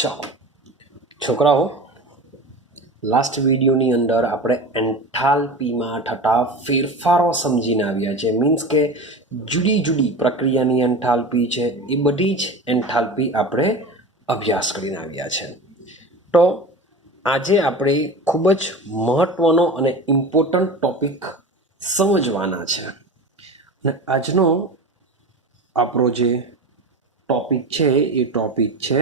ચાલો છોકરાઓ, લાસ્ટ વિડીયોની અંદર આપણે એન્થાલ્પીમાં થતા ફેરફારો સમજીને આવ્યા છે. મીન્સ કે જુદી જુદી પ્રક્રિયાની એન્થાલ્પી છે, એ બધી જ એન્થાલ્પી આપણે અભ્યાસ કરીને આવ્યા છે. તો આજે આપણે ખૂબ જ મહત્ત્વનો અને ઇમ્પોર્ટન્ટ ટોપિક સમજવાના છે. અને આજનો આપણો જે ટોપિક છે એ ટોપિક છે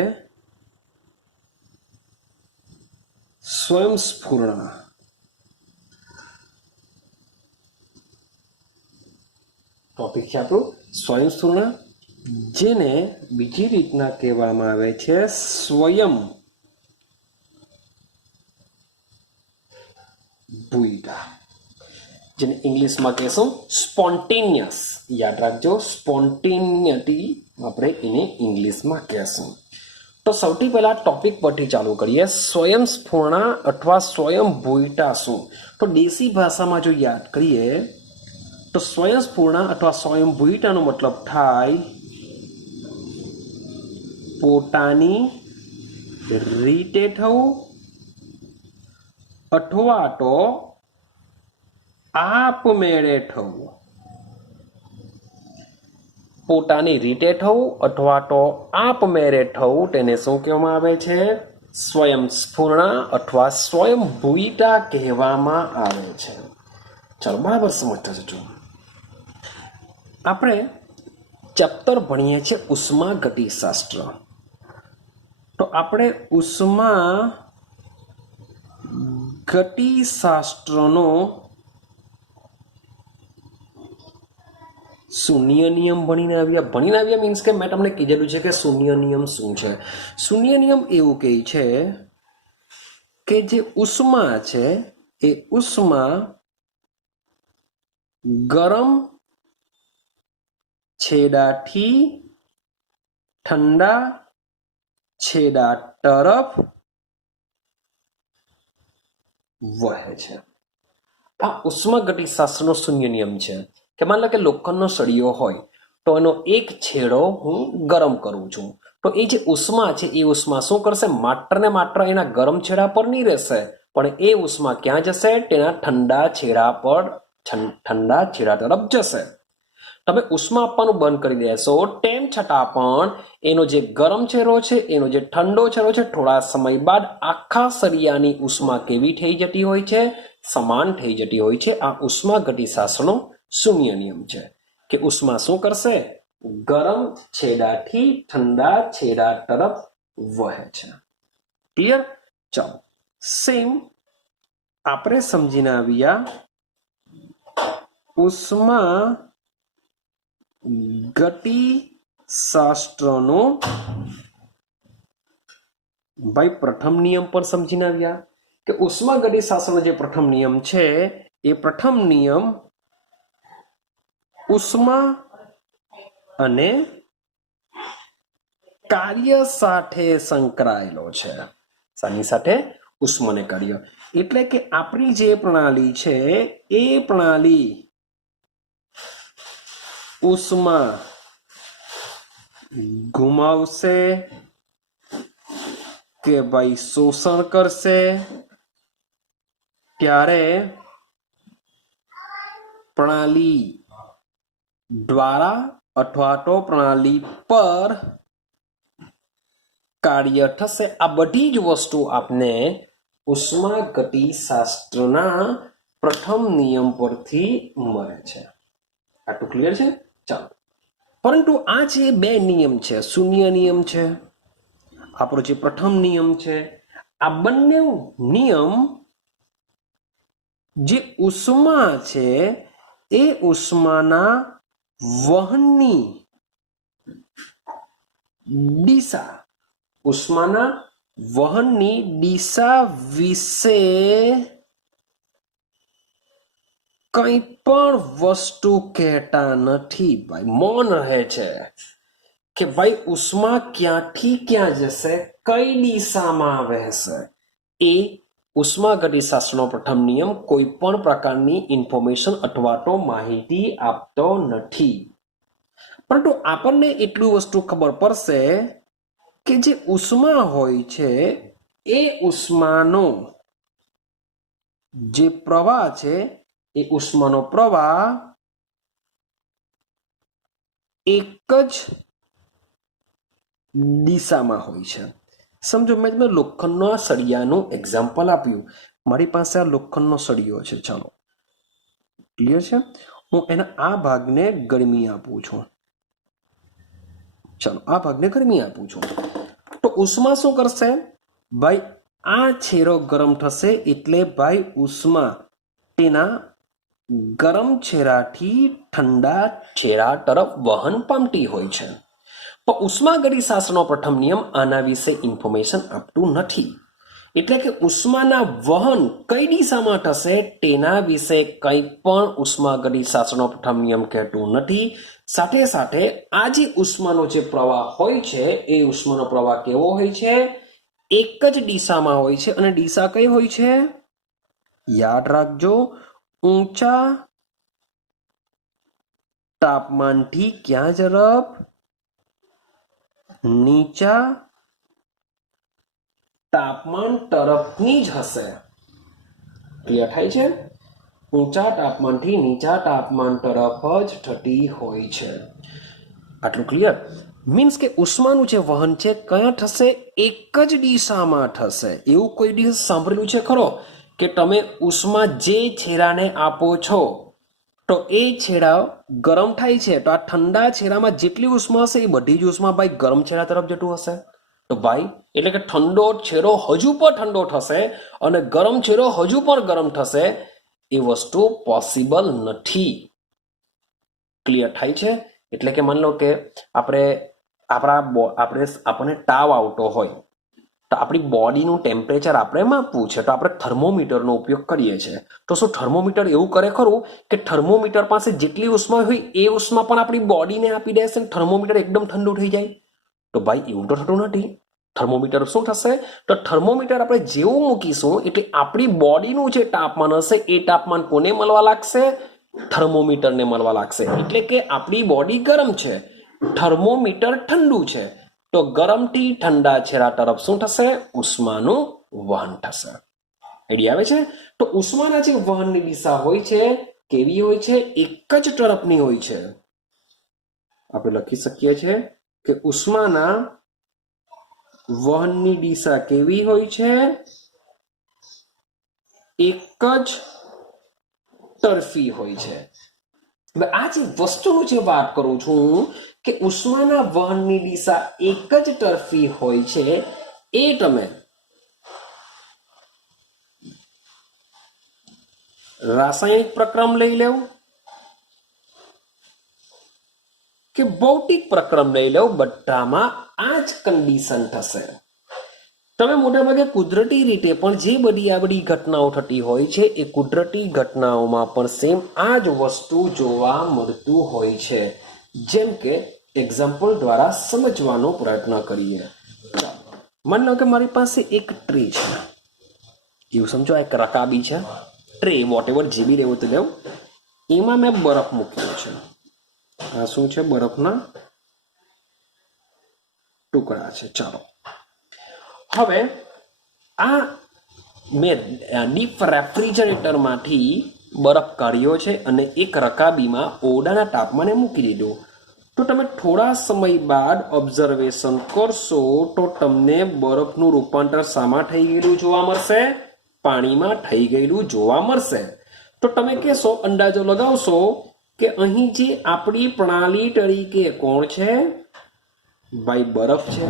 સ્વયંસ્ફુરણા. ટોપિક છે આપણું સ્વયંસ્ફુરણા, જેને બીજી રીતના કહેવામાં આવે છે સ્વયં ભૂયતા, જેને ઇંગ્લિશમાં કહેશું સ્પોન્ટેનિયસ. યાદ રાખજો, સ્પોન્ટેનિયટી આપણે એને ઇંગ્લિશમાં કહેશું. તો સૌથી પહેલા ટોપિક પરથી ચાલુ કરીએ. સ્વયંસ્ફુરણા અથવા સ્વયંભૂયતા શું? તો દેશી ભાષામાં જો યાદ કરીએ તો સ્વયંસ્ફુરણા અથવા સ્વયંભૂયતાનો મતલબ થાય પોતાની રીતે થવું અથવા તો આપમેળે થવું. પોતાની રીતે થવું અથવા તો આપમેળે થવું, તેને શું કહેવામાં આવે છે? સ્વયંસ્ફુરણા અથવા સ્વયંભૂયતા કહેવામાં આવે છે. ચાલો બરાબર સમજતા જજો. આપણે ચેપ્ટર ભણીએ છીએ ઉષ્માગતિશાસ્ત્ર. તો આપણે ઉષ્માગતિશાસ્ત્રનો શૂન્ય નિયમ ભણીને આવ્યા. મીન્સ કે મેં તમને કીધેલું છે કે શૂન્ય નિયમ શું છે. શૂન્ય નિયમ એવું કહે છે કે જે ઉષ્મા છે એ ઉષ્મા ગરમ છેડાથી ઠંડા છેડા તરફ વહે છે. આ ઉષ્માગતિશાસ્ત્રનો શૂન્ય નિયમ છે કે માન લો કે લોખંડનો સળિયો હોય તો એનો એક છેડો હું ગરમ કરું છું, તો એ જે ઉષ્મા છે એ ઉષ્મા શું કરશે? માત્ર ને માત્ર એના ગરમ છેડા પર નહીં રહેશે, પણ એ ઉષ્મા ક્યાં જશે? તેના ઠંડા છેડા પર, ઠંડા છેડા તરફ જશે. તમે ઉષ્મા આપવાનું બંધ કરી દેશો, તેમ છતાં પણ એનો જે ગરમ છેડો છે, એનો જે ઠંડો છેડો છે, થોડા સમય બાદ આખા સળિયાની ઉષ્મા કેવી થઈ જતી હોય છે? સમાન થઈ જતી હોય છે. આ ઉષ્માગતિશાસ્ત્રનો શૂન્ય નિયમ છે કે ઉષ્મા શું કરશે? ગરમ છેડાથી ઠંડા છેડા તરફ વહે છે. ક્લિયર? ચાલો સેમ આપણે સમજીને આવ્યા ઉષ્મા ગતિશાસ્ત્રનો ભાઈ પ્રથમ નિયમ પર સમજીને આવ્યા કે ઉષ્માગતિશાસ્ત્રનો જે પ્રથમ નિયમ છે એ પ્રથમ નિયમ ઉષ્મા અને કાર્ય સાથે સંકળાયેલો છે. શાની સાથે? ઉષ્મા અને કાર્ય. એટલે કે આપણી જે પ્રણાલી છે એ પ્રણાલી ઉષ્મા ગુમાવશે કે ભાઈ શોષણ કરશે, ત્યારે પ્રણાલી દ્વારા અથવા તો પ્રણાલી પર કાર્ય થશે. આ બધી જ વસ્તુ આપને ઉષ્માગતિશાસ્ત્રના પ્રથમ નિયમ પરથી મળે છે. આટલું ક્લિયર છે? ચાલો, પરંતુ આ જે બે નિયમ છે, શૂન્ય નિયમ છે, આપણો જે પ્રથમ નિયમ છે, આ બંને નિયમ જે ઉષ્મા છે એ ઉષ્માના વહનની દિશા, ઉષ્માના વહનની દિશા વિશે કંઈ પણ વસ્તુ કહેતા નથી. ભાઈ મૌન રહે છે કે ભાઈ ઉષ્મા ક્યાંથી ક્યાં જશે, કઈ દિશામાં વહેશે. એ ઉષ્માગતિશાસ્ત્રનો પ્રથમ નિયમ કોઈ પણ પ્રકારની ઇન્ફોર્મેશન અથવા તો માહિતી આપતો નથી. પરંતુ આપણને એટલું વસ્તુ ખબર પડશે કે જે ઉષ્મા હોય છે એ ઉષ્માનો જે પ્રવાહ છે એ ઉષ્માનો પ્રવાહ એક જ દિશામાં હોય છે. સમજો મેં તમને લોખંડનો આ સળિયાનું એક્ઝામ્પલ આપ્યું. મારી પાસે આ લોખંડનો સળિયો છે, ચાલો ક્લિયર છે. હું એના આ ભાગને ગરમી આપું છું. ચાલો આ ભાગને ગરમી આપું છું તો ઉષ્મા શું કરશે ભાઈ? આ છેડો ગરમ થશે એટલે ભાઈ ઉષ્મા તેના ગરમ છેડાથી ઠંડા છેડા તરફ વહન પામતી હોય છે. પણ ઉષ્માગતિશાસ્ત્રનો પ્રથમ નિયમ આના વિશે ઇન્ફોર્મેશન આપતું નથી. એટલે કે ઉષ્માના વહન કઈ દિશામાં થશે તેના વિશે કંઈ પણ ઉષ્માગતિશાસ્ત્રનો પ્રથમ નિયમ કહેતું નથી. સાથે સાથે આ જે ઉષ્માનો જે પ્રવાહ હોય છે એ ઉષ્માનો પ્રવાહ કેવો હોય છે? એક જ દિશામાં હોય છે. અને દિશા કઈ હોય છે? યાદ રાખજો, ઊંચા તાપમાનથી ક્યાં તરફ? નીચા તાપમાન તરફની જ હશે. ક્લિયર થાય છે? ઊંચા તાપમાનથી નીચા તાપમાન તરફ જ થતી હોય છે. આટલું ક્લિયર? મીન્સ કે ઉષ્માનું જે વહન છે કયા થશે? એક જ દિશામાં થશે. એવું કોઈ દિવસ સાંભળ્યું છે ખરો કે તમે ઉષ્મા જે છેડાને આપો છો તો એ છેડા ગરમ થાય છે તો આ ઠંડા છેડામાં જેટલી ઉષ્મા હશે એ બધી જ ઉષ્મા ભાઈ ગરમ છેડા તરફ જતું હશે? તો ભાઈ એટલે કે ઠંડો છેડો હજુ પણ ઠંડો થશે અને ગરમ છેડો હજુ પણ ગરમ થશે. એ વસ્તુ પોસિબલ નથી. ક્લિયર થાય છે? એટલે કે માની લો કે આપણને તાવ આવતો હોય તો આપણી બોડીનું ટેમ્પરેચર આપણે માપવું છે તો આપણે થર્મોમીટરનો ઉપયોગ કરીએ છીએ. તો શું થર્મોમીટર એવું કરે ખરું કે થર્મોમીટર પાસે જેટલી ઉષ્મા હોય એ ઉષ્મા પણ આપણી બોડીને આપી દેશે ને થર્મોમીટર એકદમ ઠંડુ થઈ જાય? તો ભાઈ એવું તો થતું નથી. થર્મોમીટર શું થશે? તો થર્મોમીટર આપણે જેવું મૂકીશું એટલે આપણી બોડીનું જે તાપમાન હશે એ તાપમાન કોને મળવા લાગશે? થર્મોમીટરને મળવા લાગશે. એટલે કે આપણી બોડી ગરમ છે, થર્મોમીટર ઠંડુ છે, તો ગરમથી ઠંડા છેડા તરફ શું થશે? ઉષ્માનું વહન થશે. આઈડિયા આવે છે? તો ઉષ્માના જે વહનની દિશા હોય છે કેવી હોય છે? એક જ તરફની હોય છે. આપણે લખી શકીએ છીએ કે ઉષ્માના વહનની દિશા કેવી હોય છે? એક જ તરફી હોય છે. હવે આ જે વસ્તુનું જે વાત કરું છું કે ઉષ્માના વહનની દિશા એક જ તરફી હોય છે એ તમે રાસાયણિક પ્રક્રમ લઈ લેવું કે ભૌતિક પ્રક્રમ લઈ લેવું, બધામાં આ જ કન્ડિશન થશે. તમે મોટાભાગે કુદરતી રીતે પણ જે બધી આ બધી ઘટનાઓ થતી હોય છે એ કુદરતી ઘટનાઓમાં પણ સેમ આ જ વસ્તુ જોવા મળતું હોય છે. જેમ કે એક્ઝામ્પલ દ્વારા સમજવાનો પ્રયત્ન કરીએ. માની લો કે મારી પાસે એક ટ્રે છે, એવું સમજો આ એક રકાબી છે, ટ્રે વોટેવર જે બી લેવું તો લેવું. એમાં મેં બરફ મૂક્યો છે. આ શું છે? બરફના ટુકડા છે. ચાલો હવે આ મેં ડીપ રેફ્રિજરેટરમાંથી બરફ કાઢ્યો છે અને એક રકાબીમાં ઓરડાના તાપમાને મૂકી દીધું. તો તમે થોડા સમય બાદ ઓબ્ઝર્વેશન કરશો તો તમને બરફનું રૂપાંતર શામાં થઈ ગયેલું જોવા મળશે? પાણીમાં થઈ ગયેલું જોવા મળશે. તો તમે કહેશો, અંદાજો લગાવશો કે અહીં જે આપણી પ્રણાલી તરીકે કોણ છે? ભાઈ બરફ છે.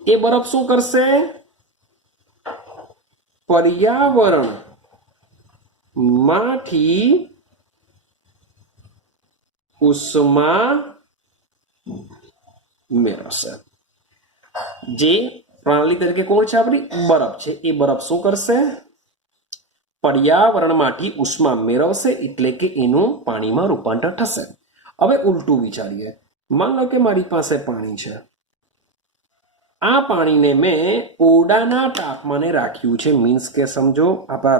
એ બરફ શું કરશે? પર્યાવરણ માંથી ઉષ્મા મેળવશે. જે પ્રણાલી તરીકે કોણ છે? આપણી બરફ છે. એ બરફ શું કરશે? પર્યાવરણમાંથી ઉષ્મા મેળવશે એટલે કે એનું પાણીમાં રૂપાંતર થશે. હવે ઉલટું વિચારીએ. માન લો કે મારી પાસે પાણી છે. આ પાણીને મેં ઓરડાના તાપમાને રાખ્યું છે. મીન્સ કે સમજો આપણો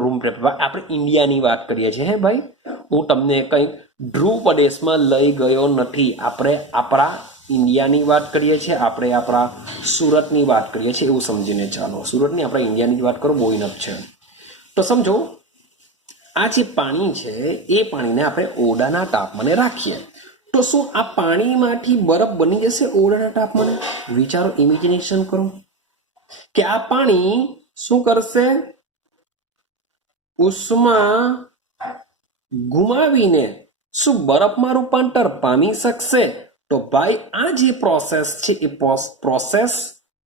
રૂમ આપણે ઇન્ડિયાની વાત કરીએ છીએ. ભાઈ હું તમને કંઈક ધ્રુવ પ્રદેશમાં લઈ ગયો નથી. આપણે આપણા ઇન્ડિયાની વાત કરીએ છીએ, આપણે આપણા સુરતની વાત કરીએ છીએ એવું સમજીને ચાલો. સુરતની આપણે ઇન્ડિયાની જ વાત કરો, બહુ ઇનફ છે. તો સમજો આ જે પાણી છે એ પાણીને આપણે ઓરડાના તાપમાને રાખીએ તો શું આ પાણીમાંથી બરફ બની જશે ઓરડાના તાપમાને? વિચારો, ઇમેજિનેશન કરો કે આ પાણી શું કરશે? ઉષ્મા ગુમાવીને શું બરફમાં રૂપાંતર પામી શકશે? તો ભાઈ આ જે પ્રોસેસ છે એ પ્રોસેસ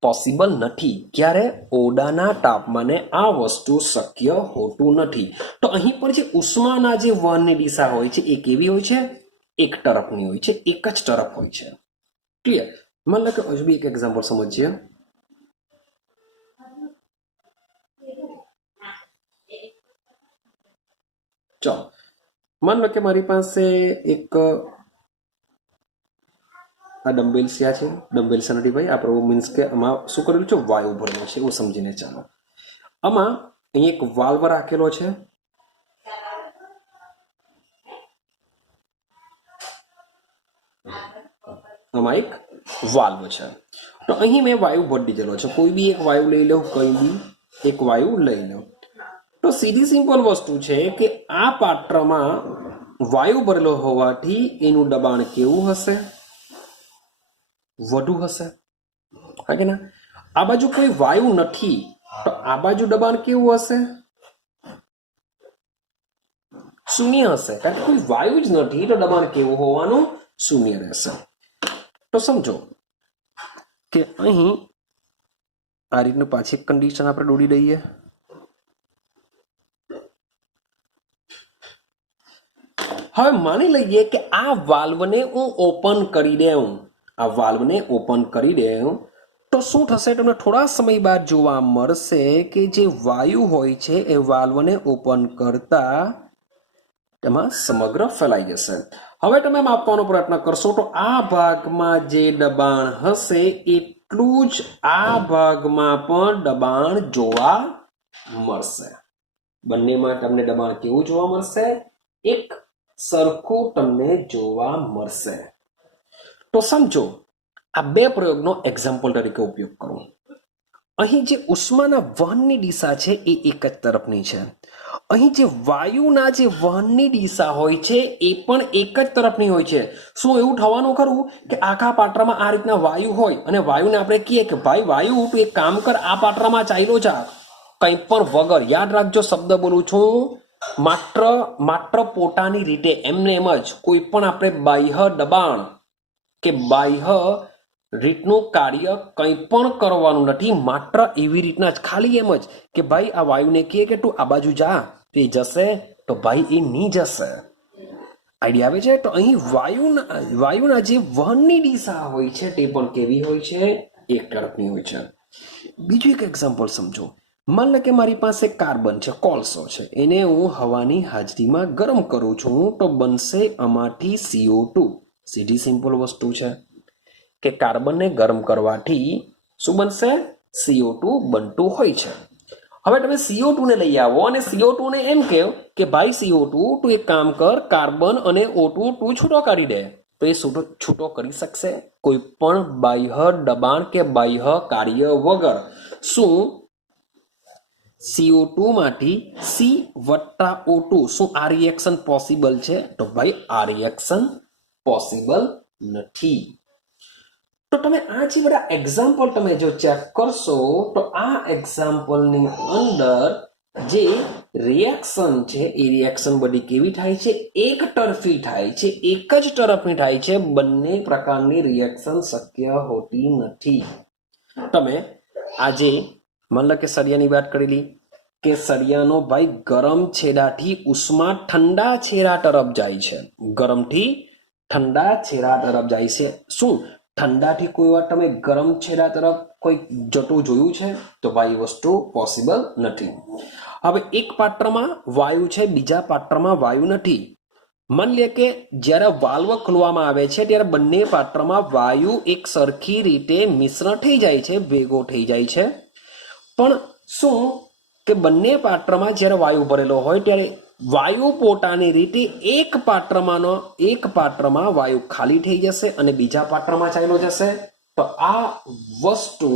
પોસિબલ નથી. ક્યારે? ઓરડાના તાપમાને આ વસ્તુ શક્ય હોતું નથી. તો અહીં પણ જે ઉષ્માના જે વહનની દિશા હોય છે એ કેવી હોય છે? એક તરફની હોય છે, એક જ તરફ હોય છે. ક્લિયર? માન લો કે હજુ બી એક એક્ઝામ્પલ સમજીએ. ચાલો, માન લો કે મારી પાસે એક આ ડમ્બેલ્સિયા છે. ડમ્બેલ્સિયા નથી ભાઈ, આપણું મીન્સ કે આમાં શું કરેલું છે? વાયુ ભરેલો છે એવું સમજીને ચાલો. આમાં અહીં એક વાલ્વ રાખેલો છે. આમાં એક વાલ્વ છે. તો અહીં મેં વાયુ ભરી દીધેલો છે. કોઈ બી એક વાયુ લઈ લો, કોઈ બી એક વાયુ લઈ લો. તો સીધી સિમ્પલ વસ્તુ છે કે આ પાત્રમાં વાયુ ભરેલો હોવાથી એનું દબાણ કેવું હશે? વધુ હશે, હા કે ના? આ બાજુ કોઈ વાયુ નથી તો આ બાજુ દબાણ કેવું હશે? શૂન્ય હશે, કારણ કે કોઈ વાયુ જ નથી તો દબાણ કેવું હોવાનું? શૂન્ય રહેશે. તો સમજો કે અહીં આ રીતનું પાછી કન્ડિશન આપણે દોડી દઈએ. હવે માની લઈએ કે આ વાલ્વને હું ઓપન કરી દઉં, આ વાલ્વને ઓપન કરી દઉં તો શું થશે? તમને થોડા સમય બાદ જોવા મળશે કે જે વાયુ હોય છે એ વાલ્વને ઓપન કરતા તેમાં સમગ્ર ફેલાઈ જશે. હવે તમે માપવાનો પ્રયત્ન કરશો તો આ ભાગમાં જે દબાણ હશે એટલું જ આ ભાગમાં પણ દબાણ જોવા મળશે. બંનેમાં તમને દબાણ કેવું જોવા મળશે? એક સરખું તમને જોવા મળશે. તો સમજો આ બે પ્રયોગનો એક્ઝામ્પલ તરીકે ઉપયોગ કરું. અહીં જે ઉષ્માના વહનની દિશા છે એ એક જ તરફની છે. અહીં જે વાયુના જે વહનની દિશા હોય છે એ પણ એક જ તરફની હોય છે. શું એવું થવાનું ખરું કે આખા પાત્રમાં આ રીતના વાયુ હોય અને વાયુને આપણે કહીએ કે ભાઈ વાયુ તું એક કામ કર, આ પાત્રમાં ચાલ્યો જા, કંઈ પણ વગર, યાદ રાખજો શબ્દ બોલું છું, માત્ર પોતાની રીતે એમને એમ જ કોઈ પણ આપણે બાહ્ય દબાણ કે બાહ્ય રીતનું કાર્ય કંઈ પણ કરવાનું નથી. માત્ર એવી રીતના જ, ખાલી એમ જ કે ભાઈ આ વાયુને કહે કે તું આ બાજુ જા, તો એ જશે? તો ભાઈ એ નહીં જશે. આઈડિયા આવે છે? તો અહીં વાયુના જે વહનની દિશા હોય છે તે પણ કેવી હોય છે? એક તરફની હોય છે. બીજું એક એક્ઝામ્પલ સમજો. માન લો કે મારી પાસે કાર્બન છે, કોલસો છે, એને હું હવાની હાજરીમાં ગરમ કરું છું તો બનશે આમાંથી CO2. સીધી સિમ્પલ વસ્તુ છે કે કાર્બનને ગરમ કરવાથી શું બનશે? CO2 બનતું હોય છે. હવે તમે CO2 ને લઈ આવો અને CO2 ને એમ કહો કે ભાઈ CO2 તું એક કામ કર, કાર્બન અને O2 તું છૂટો કરી દે, તો એ છૂટો કરી શકશે? કોઈ પણ બાહ્ય દબાણ કે બાહ્ય કાર્ય વગર. શું CO2 માંથી C વત્તા O2 શું આ રિએક્શન પોસિબલ છે? તો ભાઈ આ રિએક્શન પોસિબલ નથી. તો તમે આ જે બધા એક્ઝામ્પલ તમે જો ચેક કરશો તો આ એક્ઝામ્પલની અંદર જે રિએક્શન છે એ રિએક્શન બધી કેવી થાય છે? એક તરફી થાય છે, એક જ તરફની થાય છે. બંને પ્રકારની રિએક્શન શક્ય હોતી નથી. તમે આજે માન લો કે સળિયાની વાત કરેલી કે સળિયાનો ભાઈ ગરમ છેડાથી ઉષ્મા ઠંડા છેડા તરફ જાય છે, ગરમથી ઠંડા છેડા તરફ જાય છે. શું ઠંડાથી કોઈ વાર તમે ગરમ છેડા તરફ કોઈ જતું જોયું છે? તો ભાઈ વસ્તુ પોસિબલ નથી. હવે એક પાત્રમાં વાયુ છે, બીજા પાત્રમાં વાયુ નથી. માન લે કે જ્યારે વાલ્વ ખોલવામાં આવે છે ત્યારે બંને પાત્રમાં વાયુ એક સરખી રીતે મિશ્રણ થઈ જાય છે, ભેગો થઈ જાય છે. પણ શું કે બંને પાત્રમાં જ્યારે વાયુ ભરેલો હોય ત્યારે વાયુ પોતાની રીતે એક પાત્રમાં વાયુ ખાલી થઈ જશે અને બીજા પાત્રમાં ચાલ્યો જશે. તો આ વસ્તુ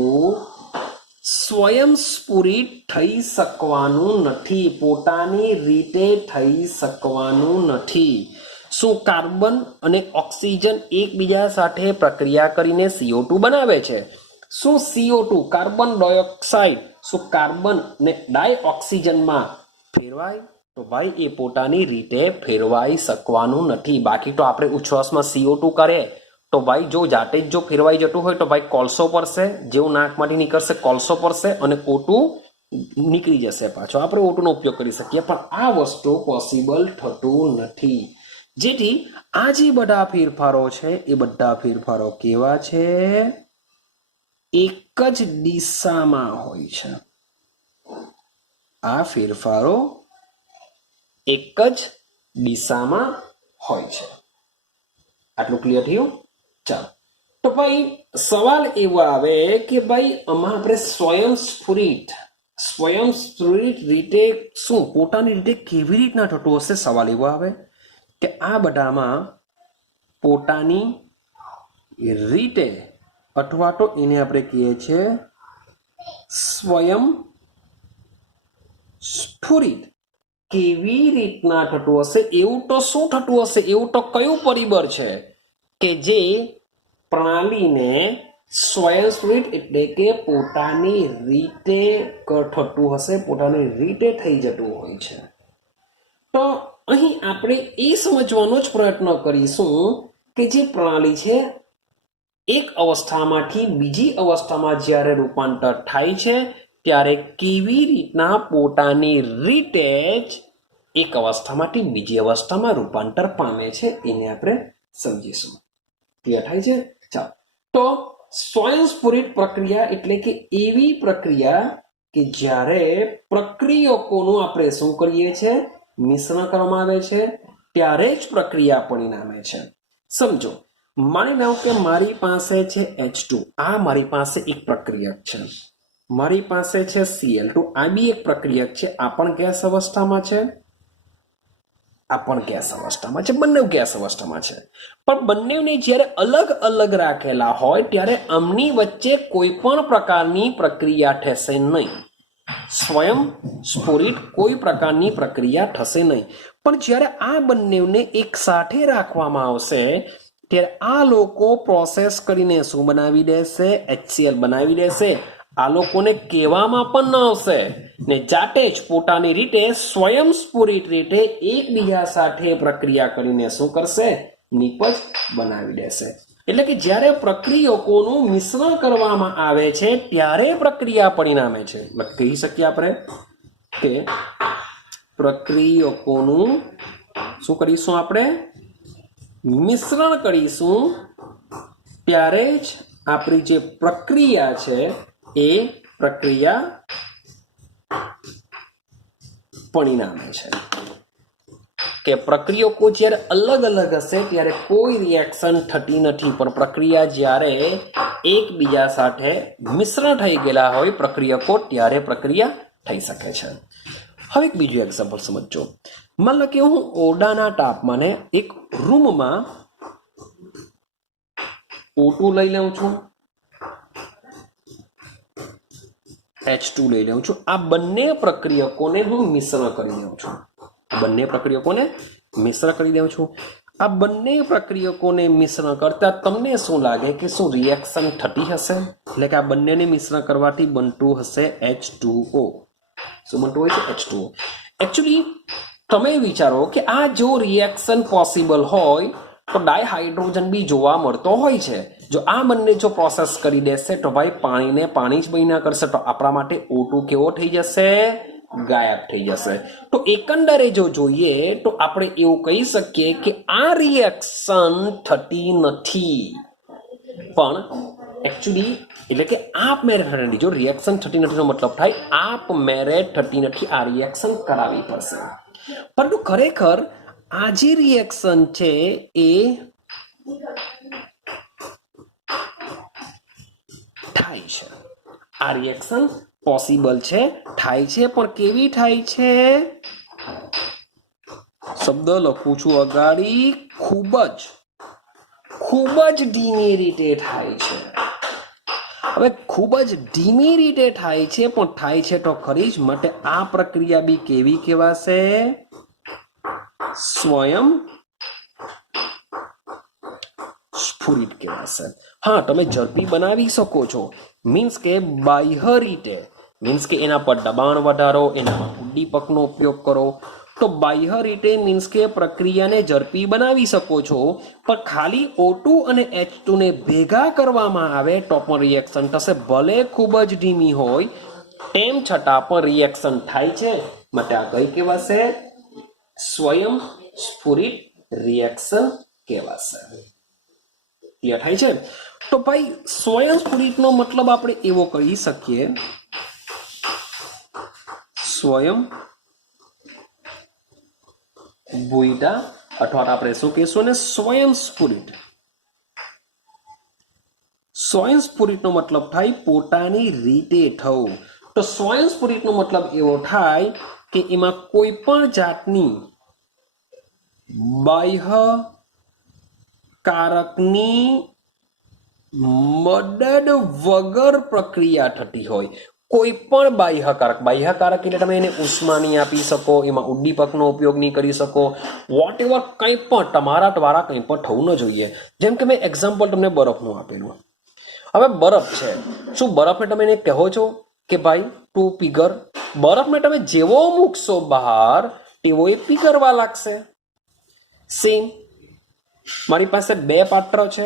સ્વયંસ્ફુરિત થઈ શકવાનું નથી, પોતાની રીતે થઈ શકવાનું નથી. શું કાર્બન અને ઓક્સિજન એકબીજા સાથે પ્રક્રિયા કરીને CO2 બનાવે છે? શું CO2 કાર્બન ડાયોક્સાઇડ શું કાર્બન ને ડાયઓક્સિજનમાં ફેરવાય? તો ભાઈ એ પોતાની રીતે ફેરવાઈ શકવાનું નથી. બાકી તો આપણે ઉચ્છ્વાસમાં CO2 કરે તો ભાઈ જો જાતે જ જો ફેરવાઈ જતું હોય તો ભાઈ કોલસો પડશે, જેવું નાકમાંથી નીકળશે કોલસો પડશે અને O2 નીકળી જશે પાછો. આપણે O2 નો ઉપયોગ કરી શકીએ, પણ આ વસ્તુ પોસિબલ થતું નથી. જેથી આ જે બધા ફેરફારો છે એ બધા ફેરફારો કેવા છે? એક જ દિશામાં હોય છે. આ ફેરફારો એક જ દિશામાં હોય છે. આટલું ક્લિયર થયું? ચાલો, તો ભાઈ સવાલ એવો આવે કે ભાઈ આમાં આપણે સ્વયંસ્ફુરિત રીતે શું પોતાની રીતે કેવી રીતના થતું હશે? સવાલ એવો આવે કે આ બધામાં પોતાની રીતે અથવા તો એને આપણે કહીએ છીએ સ્વયંસ્ફુરિત કેવી રીતના થતું હશે? એવું તો શું થતું હશે? એવું તો કયું પરિબળ છે કે જે પ્રણાલીને સ્વયંસ્ફુરિત એટલે કે પોતાની રીતે થતું હશે, પોતાની રીતે થઈ જતું હોય છે? તો અહીં આપણે એ સમજવાનો જ પ્રયત્ન કરીશું કે જે પ્રણાલી છે એક અવસ્થામાંથી બીજી અવસ્થામાં જ્યારે રૂપાંતર થાય છે ત્યારે કેવી રીતના પોતાની રીતે જ એક અવસ્થામાંથી બીજી અવસ્થામાં રૂપાંતર પામે છે એને આપણે સમજીશું. ક્લિયર થાય છે? ચાલો, તો સ્વયંસ્ફુરિત પ્રક્રિયા એટલે કે એવી પ્રક્રિયા કે જ્યારે પ્રક્રિયકોનું આપણે શું કરીએ છીએ? મિશ્રણ કરવામાં આવે છે, ત્યારે જ પ્રક્રિયા પરિણામે છે. સમજો, માની લો કે મારી પાસે છે H2, આ મારી પાસે એક પ્રક્રિયક છે. મારી પાસે છે Cl2, આ બી એક પ્રક્રિયક છે. આ પણ ગેસ અવસ્થામાં છે, આ પણ ગેસ અવસ્થામાં છે, બંને ગેસ અવસ્થામાં છે. પણ બંનેને જ્યારે અલગ અલગ રાખેલા હોય ત્યારે આમની વચ્ચે કોઈ પણ પ્રકારની પ્રક્રિયા થશે નહીં. સ્વયંસ્ફુરિત કોઈ પ્રકારની પ્રક્રિયા થશે નહીં. પણ જ્યારે આ બંનેને એક સાથે રાખવામાં આવશે ત્યારે આ લોકો પ્રોસેસ કરીને શું બનાવી દેશે? HCl બનાવી દેશે. આ લોકોને કહેવામાં પણ ન આવશે ને જાતે જ પોતાની રીતે સ્વયંસ્ફુરિત રીતે એકબીજા સાથે પ્રક્રિયા કરીને શું કરશે? નિપજ બનાવી દેશે. એટલે કે જ્યારે પ્રક્રિયકોનું મિશ્રણ કરવામાં આવે છે ત્યારે પ્રક્રિયા પરિણામે છે. કહી શકીએ આપણે કે પ્રક્રિયકોનું શું કરીશું? આપણે મિશ્રણ કરીશું ત્યારે જ આપણી જે પ્રક્રિયા છે એ પ્રક્રિયા પરિણામે છે. કે પ્રક્રિયકો જ્યારે અલગ અલગ હશે ત્યારે કોઈ રિએક્શન થતી નથી, પણ પ્રક્રિયા જ્યારે એકબીજા સાથે મિશ્રણ થઈ ગયેલા હોય પ્રક્રિયકો ત્યારે પ્રક્રિયા થઈ શકે છે. હવે એક બીજું એક્ઝામ્પલ સમજો. માન લો કે હું ઓરડાના તાપમાને એક રૂમમાં O2 લઈ લઉં છું, H2 લઈ લઉં છું. આ બંને પ્રક્રિયકોને હું મિશ્રણ કરી દઉં છું. બંને પ્રક્રિયકોને મિશ્ર કરી દઉં છું. આ બંને પ્રક્રિયકોને મિશ્રણ કરતા તમને શું લાગે કે શું રિએક્શન થતી હશે? એટલે કે આ બંનેને મિશ્રણ કરવાથી બનતું હશે H2O. શું બનતું હોય છે? H2O. એકચ્યુઅલી તમે વિચારો કે આ જો રિએક્શન પોસિબલ હોય તો ડાયહાઇડ્રોજન બી જોવા મળતો હોય છે. જો આ બંને જો પ્રોસેસ કરી દેશે તો ભાઈ પાણીને પાણી જ બન્યા કરશે, તો આપણા માટે O2 કેવો થઈ જશે? ગાયબ થઈ જશે. તો એકંદરે જો જોઈએ તો આપણે એવું કહી શકીએ કે આ રિએક્શન થતી નથી. પણ એકચ્યુઅલી એટલે કે આપમેળે થતી નથી. જો રિએક્શન થતી નથી નો મતલબ થાય આપમેળે થતી નથી. આ રિએક્શન કરાવવી પડશે. પરંતુ ખરેખર આ જે રિએક્શન છે એ થાય છે. આ રિએક્શન પોસિબલ છે, થાય છે, પણ કેવી થાય છે? શબ્દ લખું છું અગાડી, ખૂબ જ ધીમી રીતે થાય છે. હવે ખૂબ જ ધીમી રીતે થાય છે, પણ થાય છે તો ખરી જ, માટે આ પ્રક્રિયા બી કેવી કહેવાશે? સ્વયં સ્ફુરિત કહેવાશે. હા, તમે ઝડપી બનાવી શકો છો, મીન્સ કે બાહ્ય રીતે, મીન્સ કે એના પર દબાણ વધારો, એનામાં ઉદ્દીપકનો ઉપયોગ કરો, તો બાહ્ય રીતે મીન્સ કે પ્રક્રિયાને ઝડપી બનાવી શકો છો. પણ ખાલી O2 અને H2 ને ભેગા કરવામાં આવે તો પણ રિએક્શન થશે, ભલે ખૂબ જ ધીમી હોય તેમ છતાં પણ રિએક્શન થાય છે, માટે આ કઈ કહેવાશે? સ્વયં સ્ફુરિત રિએક્શન કહેવાશે. ક્લિયર થાય છે? તો ભાઈ સ્વયં સ્ફુરિતનો મતલબ આપણે એવો કહી શકીએ, સ્વયં ભૂયતા, અથવા આપણે શું કહીશું ને, સ્વયં સ્ફુરિત. સ્વયં સ્ફુરિતનો મતલબ થાય પોતાની રીતે થવું. તો સ્વયં સ્ફુરિતનો મતલબ એવો થાય કે એમાં કોઈ પણ જાતની બાહ્ય કારકની મદદ વગર પ્રક્રિયા થતી હોય. કોઈ પણ બાહ્ય કારક એટલે તમે એને ઉષ્મા નહીં આપી શકો, એમાં ઉદ્દીપકનો ઉપયોગ નહીં કરી શકો, વોટ એવર, કંઈ પણ તમારા દ્વારા કંઈ પણ થવું ન જોઈએ. જેમ કે મેં એક્ઝામ્પલ તમને બરફનું આપેલું. હવે બરફ છે, શું બરફને તમે એને કહો છો કે ભાઈ તું પીગર? બરફને તમે જેવો મૂકશો બહાર તેવો એ પીગરવા લાગશે. સેમ, મારી પાસે બે પાત્ર છે,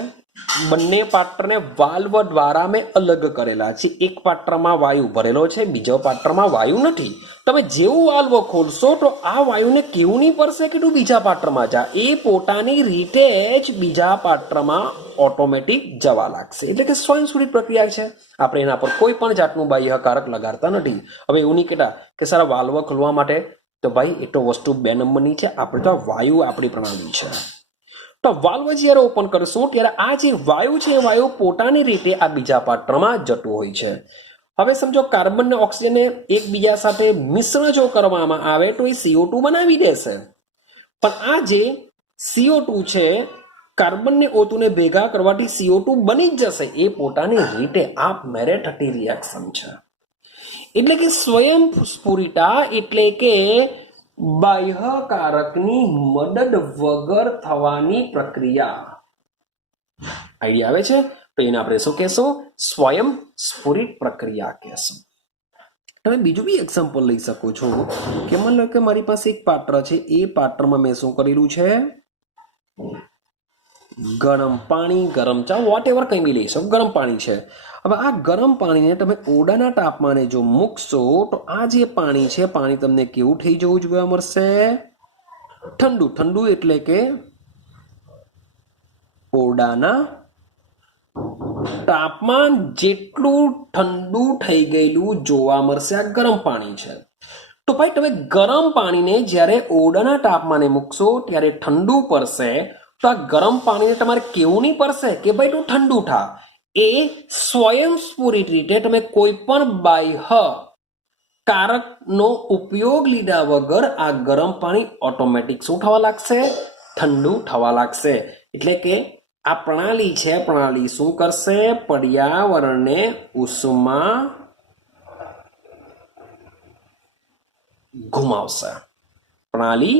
બંને પાત્રને વાલ્વ દ્વારા મેં અલગ કરેલા છે. એક પાત્રમાં વાયુ ભરેલો છે, બીજા પાત્રમાં વાયુ નથી. તમે જેવું વાલ્વ ખોલશો તો આ વાયુને કેવું નહીં પડશે કે તું બીજા પાત્રમાં જા, એ પોતાની રીતે જ બીજા પાત્રમાં ઓટોમેટિક જવા લાગશે. એટલે કે સ્વયંસ્ફુરિત પ્રક્રિયા છે. આપણે એના પર કોઈ પણ જાતનું બાહ્ય કારક લગાડતા નથી. હવે એવું નહીં કહેતા કે સારા વાલ્વ ખોલવા માટે તો ભાઈ એ તો વસ્તુ 2 નંબરની છે, આપણે તો વાયુ આપણી પ્રણાલી છે. તો વાલ્વ જ્યારે ઓપન કરશું ત્યારે આ જે વાયુ છે, વાયુ પોતાની રીતે આ બીજા પાત્રમાં જતું હોય છે. હવે સમજો કાર્બન અને ઓક્સિજનને એકબીજા સાથે મિશ્ર જો કરવામાં આવે તો એ CO2 બનાવી દેશે. પણ આ જે CO2 છે, કાર્બનને O2 ને ભેગા કરવાથી CO2 બની જ જશે. એ પોતાની રીતે આપમેળે થતી રિએક્શન છે. એટલે કે સ્વયં સ્ફુરિતા એટલે કે બાહ્ય કારકની મદદ વગર થવાની પ્રક્રિયા. આઈડિયા આવે છે? તો એને આપણે શું કહેશું? સ્વયં સ્ફુરિત પ્રક્રિયા કહેશું. તમે બીજું બી એક્ઝામ્પલ લઈ શકો છો કે માની લો કે મારી પાસે એક પાત્ર છે, એ પાત્રમાં મેં શું કરેલું છે? ગરમ પાણી, ગરમ ચા, વોટ એવર કંઈ બી લઈ શકો, ગરમ પાણી છે. હવે આ ગરમ પાણીને તમે ઓરડાના તાપમાને જો મૂકશો તો આ જે પાણી છે, પાણી તમને કેવું થઈ જવું જોવા મળશે? ઠંડુ. ઠંડુ એટલે કે ઓરડાના તાપમાન જેટલું ઠંડુ થઈ ગયેલું જોવા મળશે. આ ગરમ પાણી છે. તો ભાઈ તમે ગરમ પાણીને જ્યારે ઓરડાના તાપમાને મૂકશો ત્યારે ઠંડુ પડશે. તો આ ગરમ પાણીને તમારે કેવું નહીં પડશે કે ભાઈ તું ઠંડુ થા. એ સ્વયંસ્ફુરિત રીતે તમે કોઈ પણ બાહ્ય કારકનો ઉપયોગ લીધા વગર આ ગરમ પાણી ઓટોમેટિક શું થવા લાગશે? ઠંડુ થવા લાગશે. એટલે કે આ પ્રણાલી છે, પ્રણાલી શું કરશે? પર્યાવરણને ઉષ્મા ઘુમાવશે. પ્રણાલી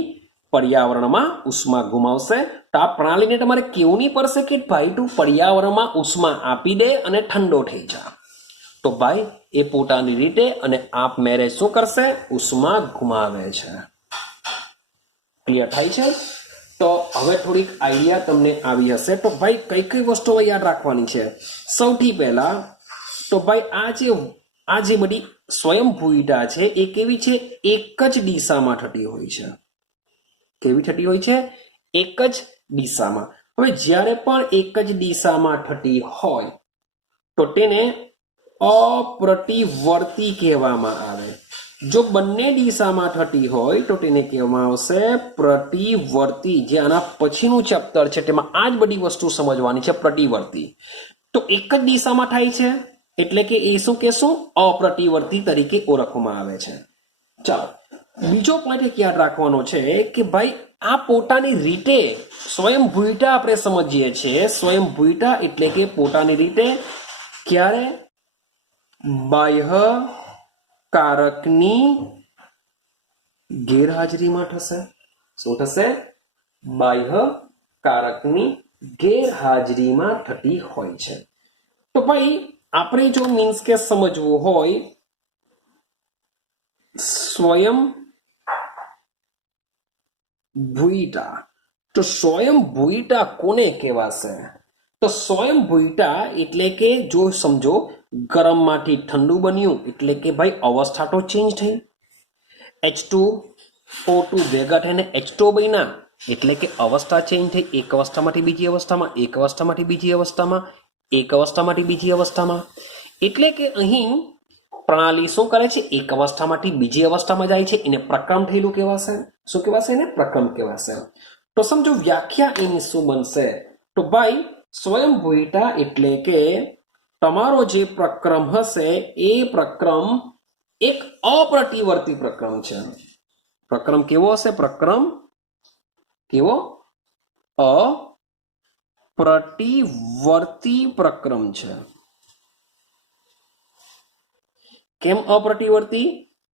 પર્યાવરણમાં ઉષ્મા ઘુમાવશે. તો આ પ્રણાલીને તમારે કેવું નહીં પડશે કે ભાઈ તું પર્યાવરણમાં ઉષ્મા આપી દે અને ઠંડો થઈ જા. તો ભાઈ એ પોતાની રીતે અને આપમેળે શું કરશે? ઉષ્મા ઘુમાવે છે. ક્લિયર થાય છે? તો હવે થોડીક આઈડિયા તમને આવી હશે. તો ભાઈ કઈ કઈ વસ્તુઓ યાદ રાખવાની છે? સૌથી પહેલા તો ભાઈ આ જે બધી સ્વયંભૂયતા છે એ કેવી છે? એક જ દિશામાં થતી હોય છે. કેવી થતી હોય છે? એક જ દિશામાં. હવે જ્યારે પણ એક જ દિશામાં થતી હોય તો તેને અપ્રતિવર્તી કહેવામાં આવે. જો બંને દિશામાં થતી હોય તો તેને કહેવામાં આવશે પ્રતિવર્તી. જે આના પછીનું ચેપ્ટર છે તેમાં આ જ બધી વસ્તુ સમજવાની છે, પ્રતિવર્તી. તો એક જ દિશામાં થાય છે એટલે કે એ શું કહેશું? અપ્રતિવર્તી તરીકે ઓળખવામાં આવે છે. ચાલો બીજો પોઈન્ટ એક યાદ રાખવાનો છે કે ભાઈ આ પોતાની રીતે સ્વયંભૂયતા આપણે સમજીએ છીએ. સ્વયંભૂયતા એટલે કે પોતાની રીતે ક્યારે? બાહ્ય કારકની ગેરહાજરીમાં થશે. શું થશે? બાહ્ય કારકની ગેરહાજરીમાં થતી હોય છે. તો ભાઈ આપણે જો મીન્સ કે સમજવું હોય સ્વયંભૂયતા, તો સ્વયંભૂયતા કોને કહેવાશે? તો સ્વયંભૂયતા એટલે કે જો સમજો ગરમમાંથી ઠંડુ બન્યું એટલે કે ભાઈ અવસ્થા તો ચેન્જ થઈ. H2O2 ભેગા થઈને H2O બન્યા એટલે કે અવસ્થા ચેન્જ થઈ. એક અવસ્થામાંથી બીજી અવસ્થામાં, એક અવસ્થામાંથી બીજી અવસ્થામાં, એક અવસ્થામાંથી બીજી અવસ્થામાં. એટલે કે અહીં પ્રણાલી શું કરે છે? એક અવસ્થામાંથી બીજી અવસ્થામાં જાય છે. એને પ્રક્રમ થયેલું કહેવાશે. શું કહેવાશે? એને પ્રક્રમ કહેવાશે. તો સમજો વ્યાખ્યા એની શું બનશે? તો ભાઈ સ્વયંભૂયતા એટલે કે તમારો જે પ્રક્રમ હશે એ પ્રક્રમ એક અપ્રતિવર્તી પ્રક્રમ છે. પ્રક્રમ કેવો હશે? પ્રક્રમ કેવો? અપ્રતિવર્તી પ્રક્રમ છે. કેમ અપ્રતિવર્તી?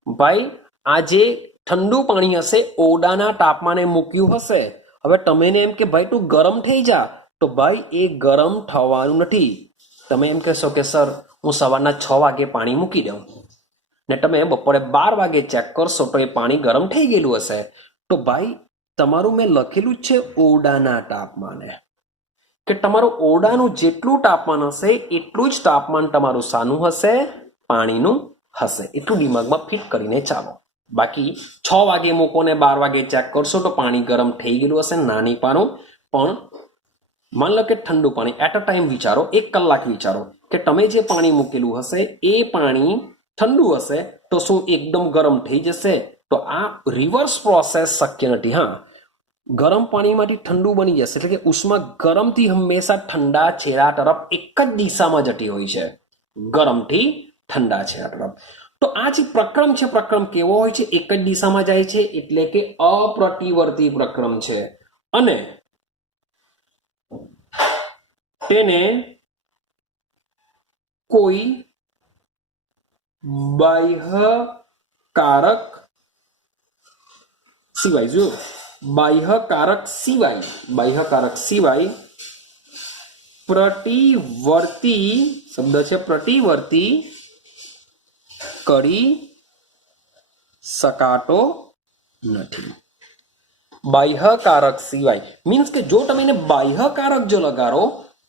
ભાઈ આ જે ઠંડુ પાણી હશે ઓરડાના તાપમાને મૂક્યું હશે. હવે તમે એમ કે ભાઈ તું ગરમ થઈ જા, તો ભાઈ એ ગરમ થવાનું નથી. તમે એમ કહેશો કે સર હું સવારના 6 વાગે પાણી મૂકી દઉં ને તમે બપોરે 12 વાગે ચેક કરશો તો એ પાણી ગરમ થઈ ગયેલું હશે. તો ભાઈ તમારું મેં લખેલું જ છે ઓરડાના તાપમાને, કે તમારું ઓરડાનું જેટલું તાપમાન હશે એટલું જ તાપમાન તમારું શાનું હશે? પાણીનું હશે. એટલું દિમાગમાં ફિટ કરીને ચાલો. બાકી 6 વાગે મૂકો ને 12 વાગે ચેક કરશો તો પાણી ગરમ થઈ ગયેલું હશે. નાની પાનું પણ માન લો કે ઠંડુ પાણી એટ અ ટાઈમ વિચારો, 1 કલાક વિચારો કે તમે જે પાણી મૂકેલું હશે એ પાણી ઠંડુ હશે તો શું એકદમ ગરમ થઈ જશે? તો આ રિવર્સ પ્રોસેસ શક્ય નથી. હા, ગરમ પાણીમાંથી ઠંડુ બની જશે. એટલે કે ઉષ્મા ગરમથી હંમેશા ઠંડા છેડા તરફ એક જ દિશામાં જતી હોય છે, ગરમથી ઠંડા છેડા તરફ. તો આ જે પ્રક્રમ છે, પ્રક્રમ કેવો હોય છે? એક જ દિશામાં જાય છે એટલે કે અપ્રતિવર્તી પ્રક્રમ છે. અને તેને કોઈ બાહ્ય કારક સિવાય, જો બાહ્ય કારક સિવાય પ્રતિવર્તી શબ્દ છે, પ્રતિવર્તી કરી શકાતો નથી. બાહ્ય કારક સિવાય મીન્સ કે જો તમે એને બાહ્ય કારક જો લગાડો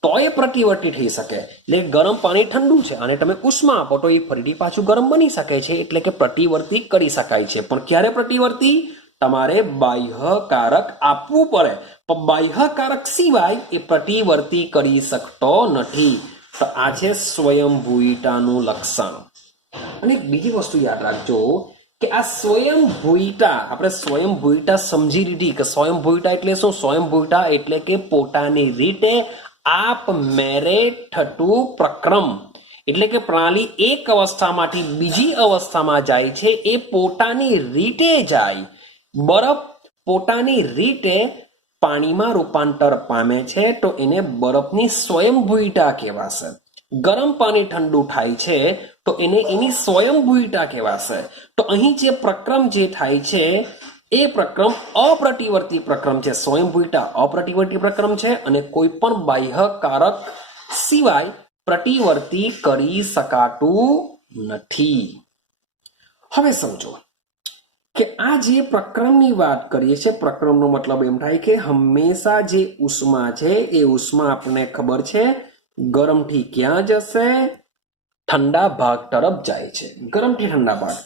તો એ પ્રતિવર્તી થઈ શકે. એટલે ગરમ પાણી ઠંડુ છે અને તમે ઉષ્મા આપો તો એ ફરીથી પાછું ગરમ બની શકે છે. એટલે કે પ્રતિવર્તી કરી શકાય છે. પણ ક્યારે પ્રતિવર્તી? તમારે બાહ્ય કારક આપવું પડે. પણ બાહ્ય કારક સિવાય એ પ્રતિવર્તી કરી શકતો નથી. તો આ છે સ્વયંભૂયતાનું લક્ષણ. અને બીજી વસ્તુ યાદ રાખજો કે આ સ્વયંભૂયતા, આપણે સ્વયંભૂયતા સમજી લીધી કે સ્વયંભૂયતા એટલે શું? સ્વયંભૂયતા એટલે કે પોતાની રીતે આપમેળે થતું પ્રક્રમ. એટલે કે પ્રણાલી એક અવસ્થામાંથી બીજી અવસ્થામાં જાય છે એ પોતાની રીતે જાય. બરફ પોતાની રીતે પાણીમાં રૂપાંતર પામે છે તો એને બરફની સ્વયંભૂયતા કહેવાશે. ગરમ પાણી ઠંડુ થાય છે તો એને એની સ્વયંભૂયતા કહેવાશે. તો અહીં જે પ્રક્રમ જે થાય છે એ પ્રક્રમ અપ્રતિવર્તી પ્રક્રમ છે. સ્વયંભૂયતા અપ્રતિવર્તી પ્રક્રમ છે અને કોઈ પણ બાહ્ય કારક સિવાય પ્રતિવર્તી કરી શકાતું નથી. હવે સમજો કે આ જે પ્રક્રમની વાત કરીએ છીએ, પ્રક્રમનો મતલબ એમ થાય કે હંમેશા જે ઉષ્મા છે એ ઉષ્મા આપણને ખબર છે ગરમથી ક્યાં જશે? ઠંડા ભાગ તરફ જાય છે. ગરમથી ઠંડા ભાગ.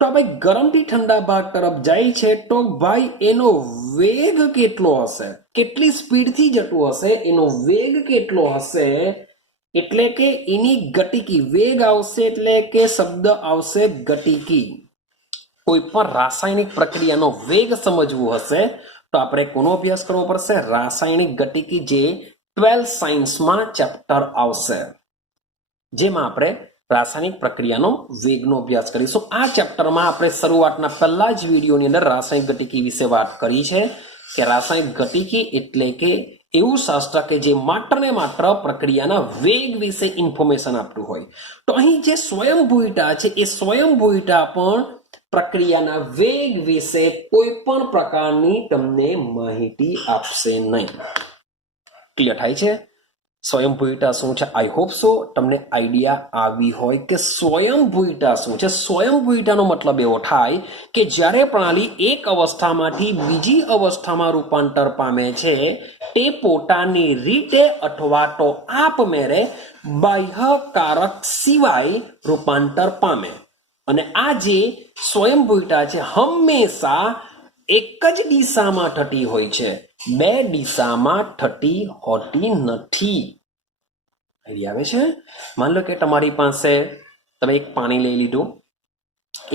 તો ભાઈ ગરમથી ઠંડા ભાગ તરફ જાય છે તો ભાઈ એનો વેગ કેટલો હશે? કેટલી સ્પીડથી જતું હશે? એનો વેગ કેટલો હશે? એટલે કે એની ગતિકી. વેગ આવશે એટલે કે શબ્દ આવશે ગતિકી. કોઈ પણ રાસાયણિક પ્રક્રિયાનો વેગ સમજવું હશે તો આપણે કોનો અભ્યાસ કરવો પડશે? રાસાયણિક ગતિકી, જે 12 સાયન્સમાં ચેપ્ટર આવશે, જેમાં આપણે રાસાયણિક પ્રક્રિયાનો વેગનો અભ્યાસ કરીશું. આ ચેપ્ટરમાં આપણે શરૂઆતના પહેલા જ વિડીયોની અંદર રાસાયણિક ગતિકી વિશે વાત કરી છે. કે રાસાયણિક ગતિકી એટલે કે એવું શાસ્ત્ર કે જે માત્ર ને માત્ર પ્રક્રિયાના વેગ વિશે ઇન્ફોર્મેશન આપતું હોય. તો અહીં જે સ્વયંભૂયતા છે એ સ્વયંભૂયતા પણ પ્રક્રિયાના વેગ વિશે કોઈ પણ પ્રકારની તમને માહિતી આપશે નહીં. ક્લિયર થાય છે? સ્વયંભૂયતા શું છે? આઈ હોપ સો તમને આઈડિયા આવી હોય કે સ્વયંભૂયતા શું છે. સ્વયંભૂયતાનો મતલબ એવો થાય કે જ્યારે પ્રણાલી એક અવસ્થામાંથી બીજી અવસ્થામાં રૂપાંતર પામે છે તે પોતાની રીતે અથવા તો આપમેળે બાહ્ય કારક સિવાય રૂપાંતર પામે. અને આ જે સ્વયંભૂયતા છે હંમેશા એક જ દિશામાં થતી હોય છે, બે દિશામાં થતી હોતી નથી. આઈડિયા આવે છે? માન લો કે તમારી પાસે તમે એક પાણી લઈ લીધું,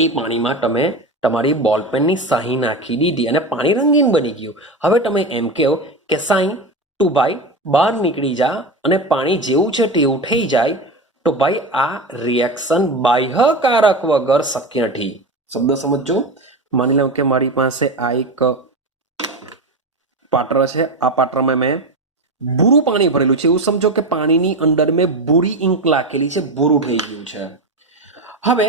એ પાણીમાં તમે તમારી બોલપેનની શાહી નાખી દીધી અને પાણી રંગીન બની ગયું. હવે તમે એમ કહો કે સાઈ તું ભાઈ બહાર નીકળી જા અને પાણી જેવું છે તેવું થઈ જાય, તો ભાઈ આ રિએક્શન બાહ્ય કારક વગર શક્ય નથી. શબ્દ સમજો. માની લો કે મારી પાસે આ એક પાત્ર છે, આ પાત્રમાં મેં ભૂરું પાણી ભરેલું છે. એવું સમજો કે પાણીની અંદર મેં ભૂરી ઇંક નાખેલી છે, ભૂરું થઈ ગયું છે. હવે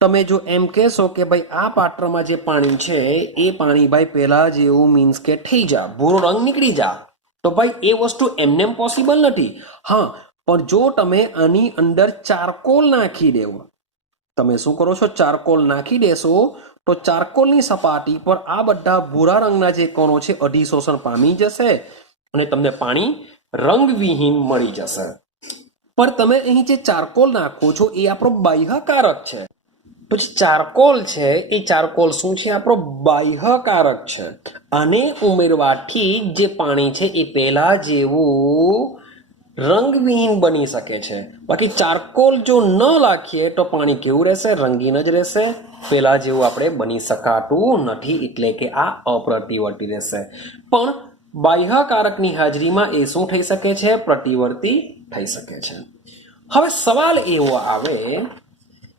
તમે જો એમ કહેશો કે ભાઈ આ પાત્રમાં જે પાણી છે એ પાણી ભાઈ પહેલા જેવું મીન્સ કે થઈ જા, ભૂરો રંગ નીકળી જા, તો ભાઈ એ વસ્તુ એમને પોસિબલ નથી. હા, પણ જો તમે આની અંદર ચારકોલ નાખી દેવો, તમે શું કરો છો? ચારકોલ નાખી દેશો તો ચારકોલની સપાટી પર આ બધા ભૂરા રંગના જે કણો છે અધિશોષણ પામી જશે અને તમને પાણી રંગવિહીન મળી જશે. પણ તમે અહીં જે ચારકોલ નાખો છો એ આપણો બાહ્યકારક છે. તો જે ચારકોલ છે એ ચારકોલ શું છે? આપણો બાહ્યકારક છે. આને ઉમેરવાથી જે પાણી છે એ પહેલા જેવું રંગવિહીન બની શકે છે. બાકી ચારકોલ જો ન નાખીએ તો પાણી કેવું રહેશે? રંગીન જ રહેશે. પહેલા જેવું આપણે બની શકાતું નથી, એટલે કે આ અપ્રતિવર્તી રહેશે. પણ બાહ્યકારકની હાજરીમાં એ શું થઈ શકે છે? પ્રતિવર્તી થઈ શકે છે. હવે સવાલ એવો આવે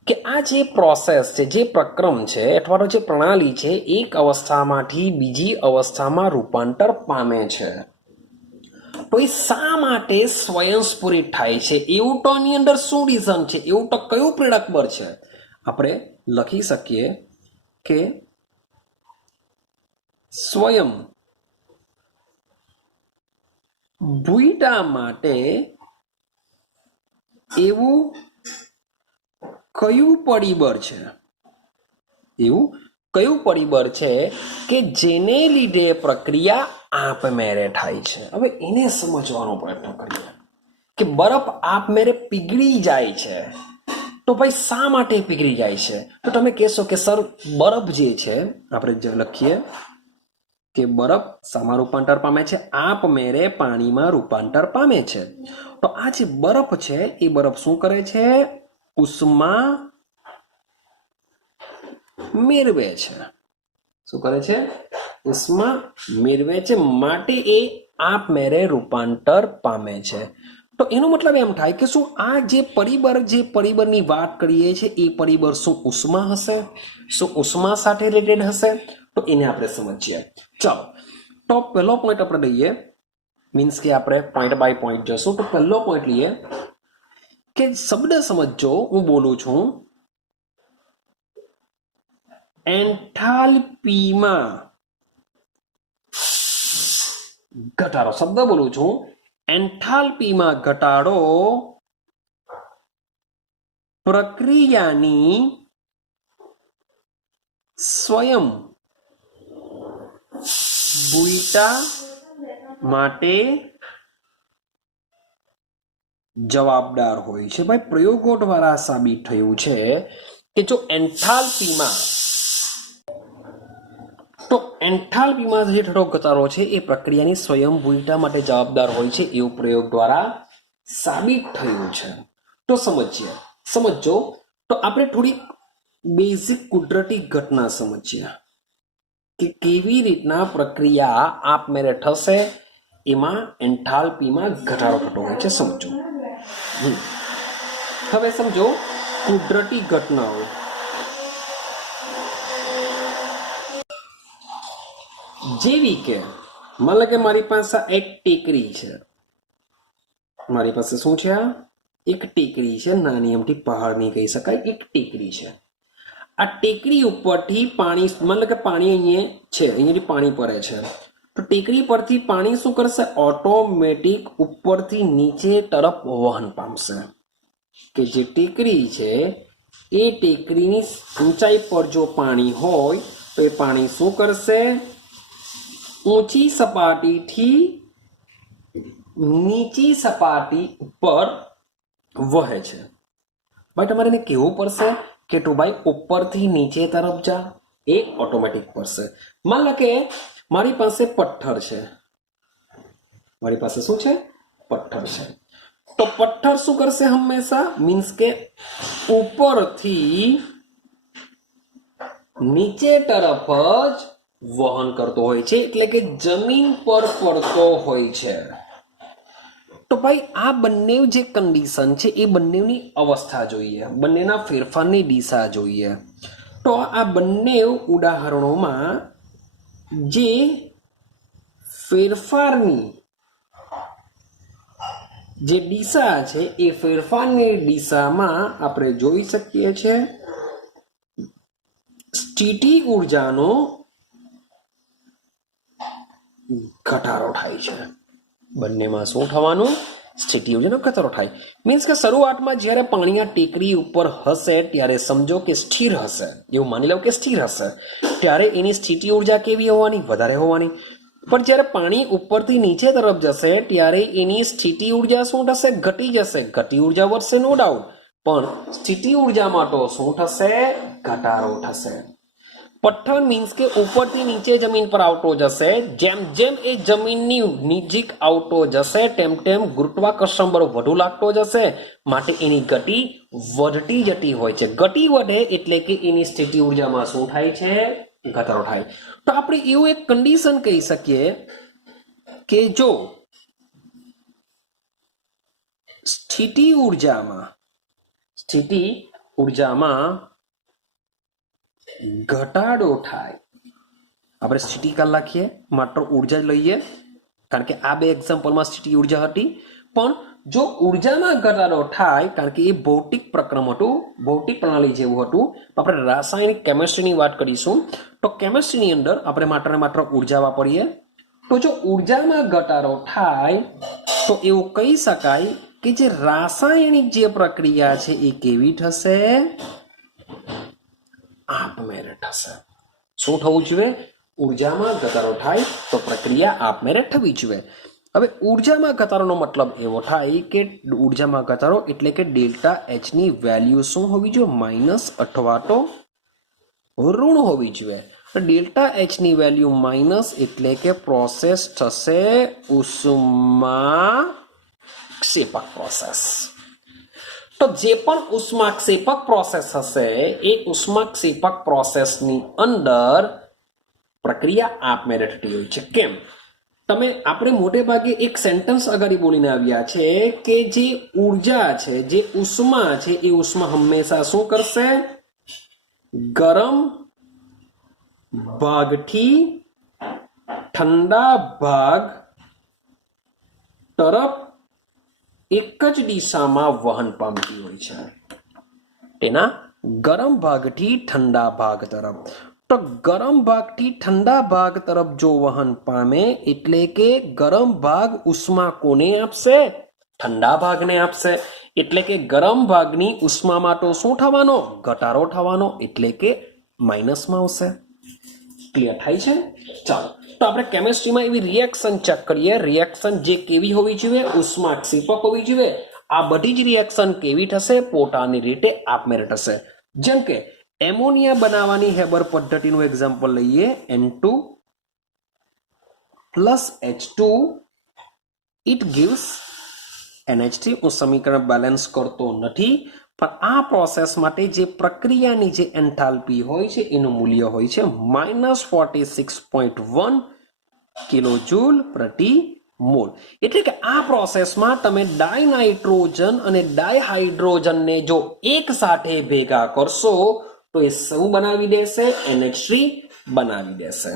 કે આ જે પ્રોસેસ છે, જે પ્રક્રમ છે અથવા તો જે પ્રણાલી છે, એક અવસ્થામાંથી બીજી અવસ્થામાં રૂપાંતર પામે છે, તો એ શા માટે સ્વયંસ્ફુરિત થાય છે? એવું તો આની અંદર શું રીઝન છે? એવું તો કયું પ્રેરક બળ છે? આપણે લખી શકીએ કે સ્વયં ભૂયતા માટે એવું કયું પરિબળ છે? એવું કયું પરિબળ છે કે જેને લીધે પ્રક્રિયા આપમેળે થાય છે? હવે એને સમજવાનો પ્રયત્ન કરીએ કે બરફ આપમેળે પીગળી જાય છે, તો ભાઈ શા માટે પીગળી જાય છે? તો તમે કહેશો કે સર બરફ જે છે, આપણે લખીએ કે બરફ શામાં રૂપાંતર પામે છે? આપમેળે પાણીમાં રૂપાંતર પામે છે. તો આ જે બરફ છે એ બરફ શું કરે છે? ઉષ્મા મેળવે છે. શું કરે છે? ઉષ્મા મેળવે છે, માટે એ આપમેળે રૂપાંતર પામે છે. તો એનો મતલબ એમ થાય કે શું આ જે પરિબળની વાત કરીએ છીએ એ પરિબળ શું ઉષ્મા હશે? શું ઉષ્મા સાથે રિલેટેડ હશે? તો એને આપણે સમજીએ. ચાલો, તો પહેલો પોઈન્ટ આપણે લઈએ, મીન્સ કે આપણે પોઈન્ટ બાય પોઈન્ટ જશું. તો પહેલો પોઈન્ટ લઈએ કે શબ્દ સમજો, હું બોલું છું એન્થાલ્પીમાં ઘટાડો. શબ્દ બોલું છું એન્થાલ્પીમાં ઘટાડો પ્રક્રિયાની સ્વયં ભૂયતા માટે જવાબદાર હોય છે. ભાઈ પ્રયોગો દ્વારા સાબિત થયું છે કે જો એન્થાલ્પીમાં જે થતો ઘટાડો છે એ પ્રક્રિયાની સ્વયંભૂયતા માટે જવાબદાર હોય છે, એવું પ્રયોગ દ્વારા સાબિત થયું છે. તો સમજો. તો આપણે થોડી બેઝિક કુદરતી ઘટના સમજીએ કે કેવી રીતના પ્રક્રિયા આપમેળે થશે, એમાં એન્થાલ્પીમાં ઘટાડો થતો હોય છે. સમજો. હવે સમજો કુદરતી ઘટનાઓ. જેવી કે માન લો કે મારી પાસે એક ટેકરી છે, મારી પાસે શું છે, આ એક ટેકરી છે, નાની અમથી પહાડની કહી શકાય, એક ટેકરી છે. આ ટેકરી ઉપરથી પાણી, માન લો કે પાણી અહીંયા છે, અહીંયાથી પાણી પડે છે, તો ટેકરી પરથી પાણી શું કરશે, ઓટોમેટિક ઉપરથી નીચે તરફ વહન પામશે. કે જે ટેકરી છે એ ટેકરીની ઊંચાઈ પર જો પાણી હોય તો એ પાણી શું કરશે, ઊંચી સપાટીથી નીચી સપાટી ઉપર વહે છે. ભાઈ તમારે એને કહેવું પડશે કે તું ભાઈ ઉપરથી નીચે તરફ જા, એ ઓટોમેટિક પડશે. માન લો કે મારી પાસે પથ્થર છે, મારી પાસે શું છે, પથ્થર છે, તો પથ્થર શું કરશે હંમેશા, મીન્સ કે ઉપરથી નીચે તરફ જ વહન કરતો હોય છે, એટલે કે જમીન પર પડતો હોય છે. તો ભાઈ આ બંને જે કન્ડિશન છે એ બંનેની અવસ્થા જોઈએ, બંનેના ફેરફારની દિશા જોઈએ. તો આ બંને ઉદાહરણોમાં જે ફેરફારની જે દિશા છે એ ફેરફારની દિશામાં આપણે જોઈ શકીએ છીએ સ્થિતિ ઉર્જાનો ઘટાડો થાય છે. બંનેમાં શું થવાનું, સ્થિતિ ઉર્જાનો ઘટાડો થાય. મીન્સ કે શરૂઆતમાં જ્યારે પાણી આ ટેકરી ઉપર હશે ત્યારે સમજો કે સ્થિર હશે, એવું માની લો કે સ્થિર હશે, ત્યારે એની સ્થિતિ ઉર્જા કેવી હોવાની, વધારે હોવાની. પણ જ્યારે પાણી ઉપરથી નીચે તરફ જશે ત્યારે એની સ્થિતિ ઉર્જા શું થશે, ઘટી જશે. ગતિ ઉર્જા વધશે નો ડાઉટ, પણ સ્થિતિ ઉર્જામાં તો શું થશે, ઘટાડો થશે. પથ્થર મીન્સ કે ઉપરથી નીચે જમીન પર આવતો જશે, જેમ જેમ એ જમીનની નજીક આવતો જશે તેમ તેમ ગુરુત્વાકર્ષણ બળ વધુ લાગતો જશે, માટે એની ગતિ વધતી જતી હોય છે. ગતિ વધે એટલે કે એની સ્થિતિ ઉર્જામાં શું થાય છે, ઘટાડો થાય. તો આપણે એવું એક કન્ડિશન કહી શકીએ કે જો સ્થિતિ ઉર્જામાં ઘટાડો થાય, આપણે સ્થિતિ કાલ લખીએ, માત્ર ઉર્જા જ લઈએ, કારણ કે આ બે એક્ઝામ્પલમાં સ્થિતિ ઉર્જા હતી. પણ જો ઉર્જામાં ઘટાડો થાય, કારણ કે એ ભૌતિક પ્રક્રમ હતું, ભૌતિક પ્રણાલી જેવું હતું, આપણે રાસાયણિક કેમિસ્ટ્રીની વાત કરીશું, તો કેમિસ્ટ્રીની અંદર આપણે માત્ર ને માત્ર ઉર્જા વાપરીએ. તો જો ઉર્જામાં ઘટાડો થાય તો એવું કહી શકાય કે જે રાસાયણિક જે પ્રક્રિયા છે એ કેવી થશે, આપમેળે થશે. શું થવું જોઈએ, ઉર્જામાં ઘટાડો થાય તો પ્રક્રિયા આપમેળે થવી જોઈએ. હવે ઉર્જામાં ઘટાડોનો મતલબ એવો થાય કે ઉર્જામાં ઘટાડો એટલે કે ડેલ્ટા એચ ની વેલ્યુ શું હોવી જોઈએ, માઇનસ અથવા તો ઋણ હોવી જોઈએ. ડેલ્ટા એચ ની વેલ્યુ માઇનસ એટલે કે પ્રોસેસ થશે ઉષ્માક્ષેપક પ્રોસેસ. તો જે પણ ઉષ્માક્ષેપક પ્રોસેસ હશે એ ઉષ્માક્ષેપક પ્રોસેસની અંદર પ્રક્રિયા આપમેળે થતી હોય છે. કેમ, તમે આપણે મોટે ભાગે એક સેન્ટેન્સ આગળ બોલીને આવ્યા છે કે જે ઉર્જા છે, જે ઉષ્મા છે, એ ઉષ્મા હંમેશા શું કરશે, ગરમ ભાગથી ઠંડા ભાગ તરફ એક જ દિશામાં વહન પામતી હોય છે. તેના ગરમ ભાગથી ઠંડા ભાગ તરફ. તો ગરમ ભાગથી ઠંડા ભાગ તરફ જો વહન પામે એટલે કે ગરમ ભાગ ઉષ્મા કોને આપશે, ઠંડા ભાગને આપશે. એટલે કે ગરમ ભાગની ઉષ્મામાં તો શું થવાનો, ઘટાડો થવાનો, એટલે કે માઇનસમાં આવશે. ક્લિયર થાય છે? ચાલો, તો આપણે કેમિસ્ટ્રીમાં એવી રિએક્શન ચેક કરીએ. રિએક્શન જે કેવી હોવી જોઈએ, ઉષ્માક્ષેપક હોવી જોઈએ. આ બધી જ રિએક્શન કેવી થશે, પોતાની રીતે આપમેળે થશે. જેમ કે એમોનિયા બનાવવાની હેબર પદ્ધતિનું એક્ઝામ્પલ લઈએ. N2 + H2 it gives NH3. હું સમીકરણ બેલેન્સ કરતો નથી, પણ આ પ્રોસેસ માટે જે પ્રક્રિયાની જે એન્થાલ્પી હોય છે એનું મૂલ્ય હોય છે -46.1 કિલોજૂલ પ્રતિ મોલ. એટલે કે આ પ્રોસેસમાં તમે ડાયનાઇટ્રોજન અને ડાયહાઇડ્રોજનને જો એક સાથે ભેગા કરશો તો એ શું બનાવી દેશે, NH3 બનાવી દેશે.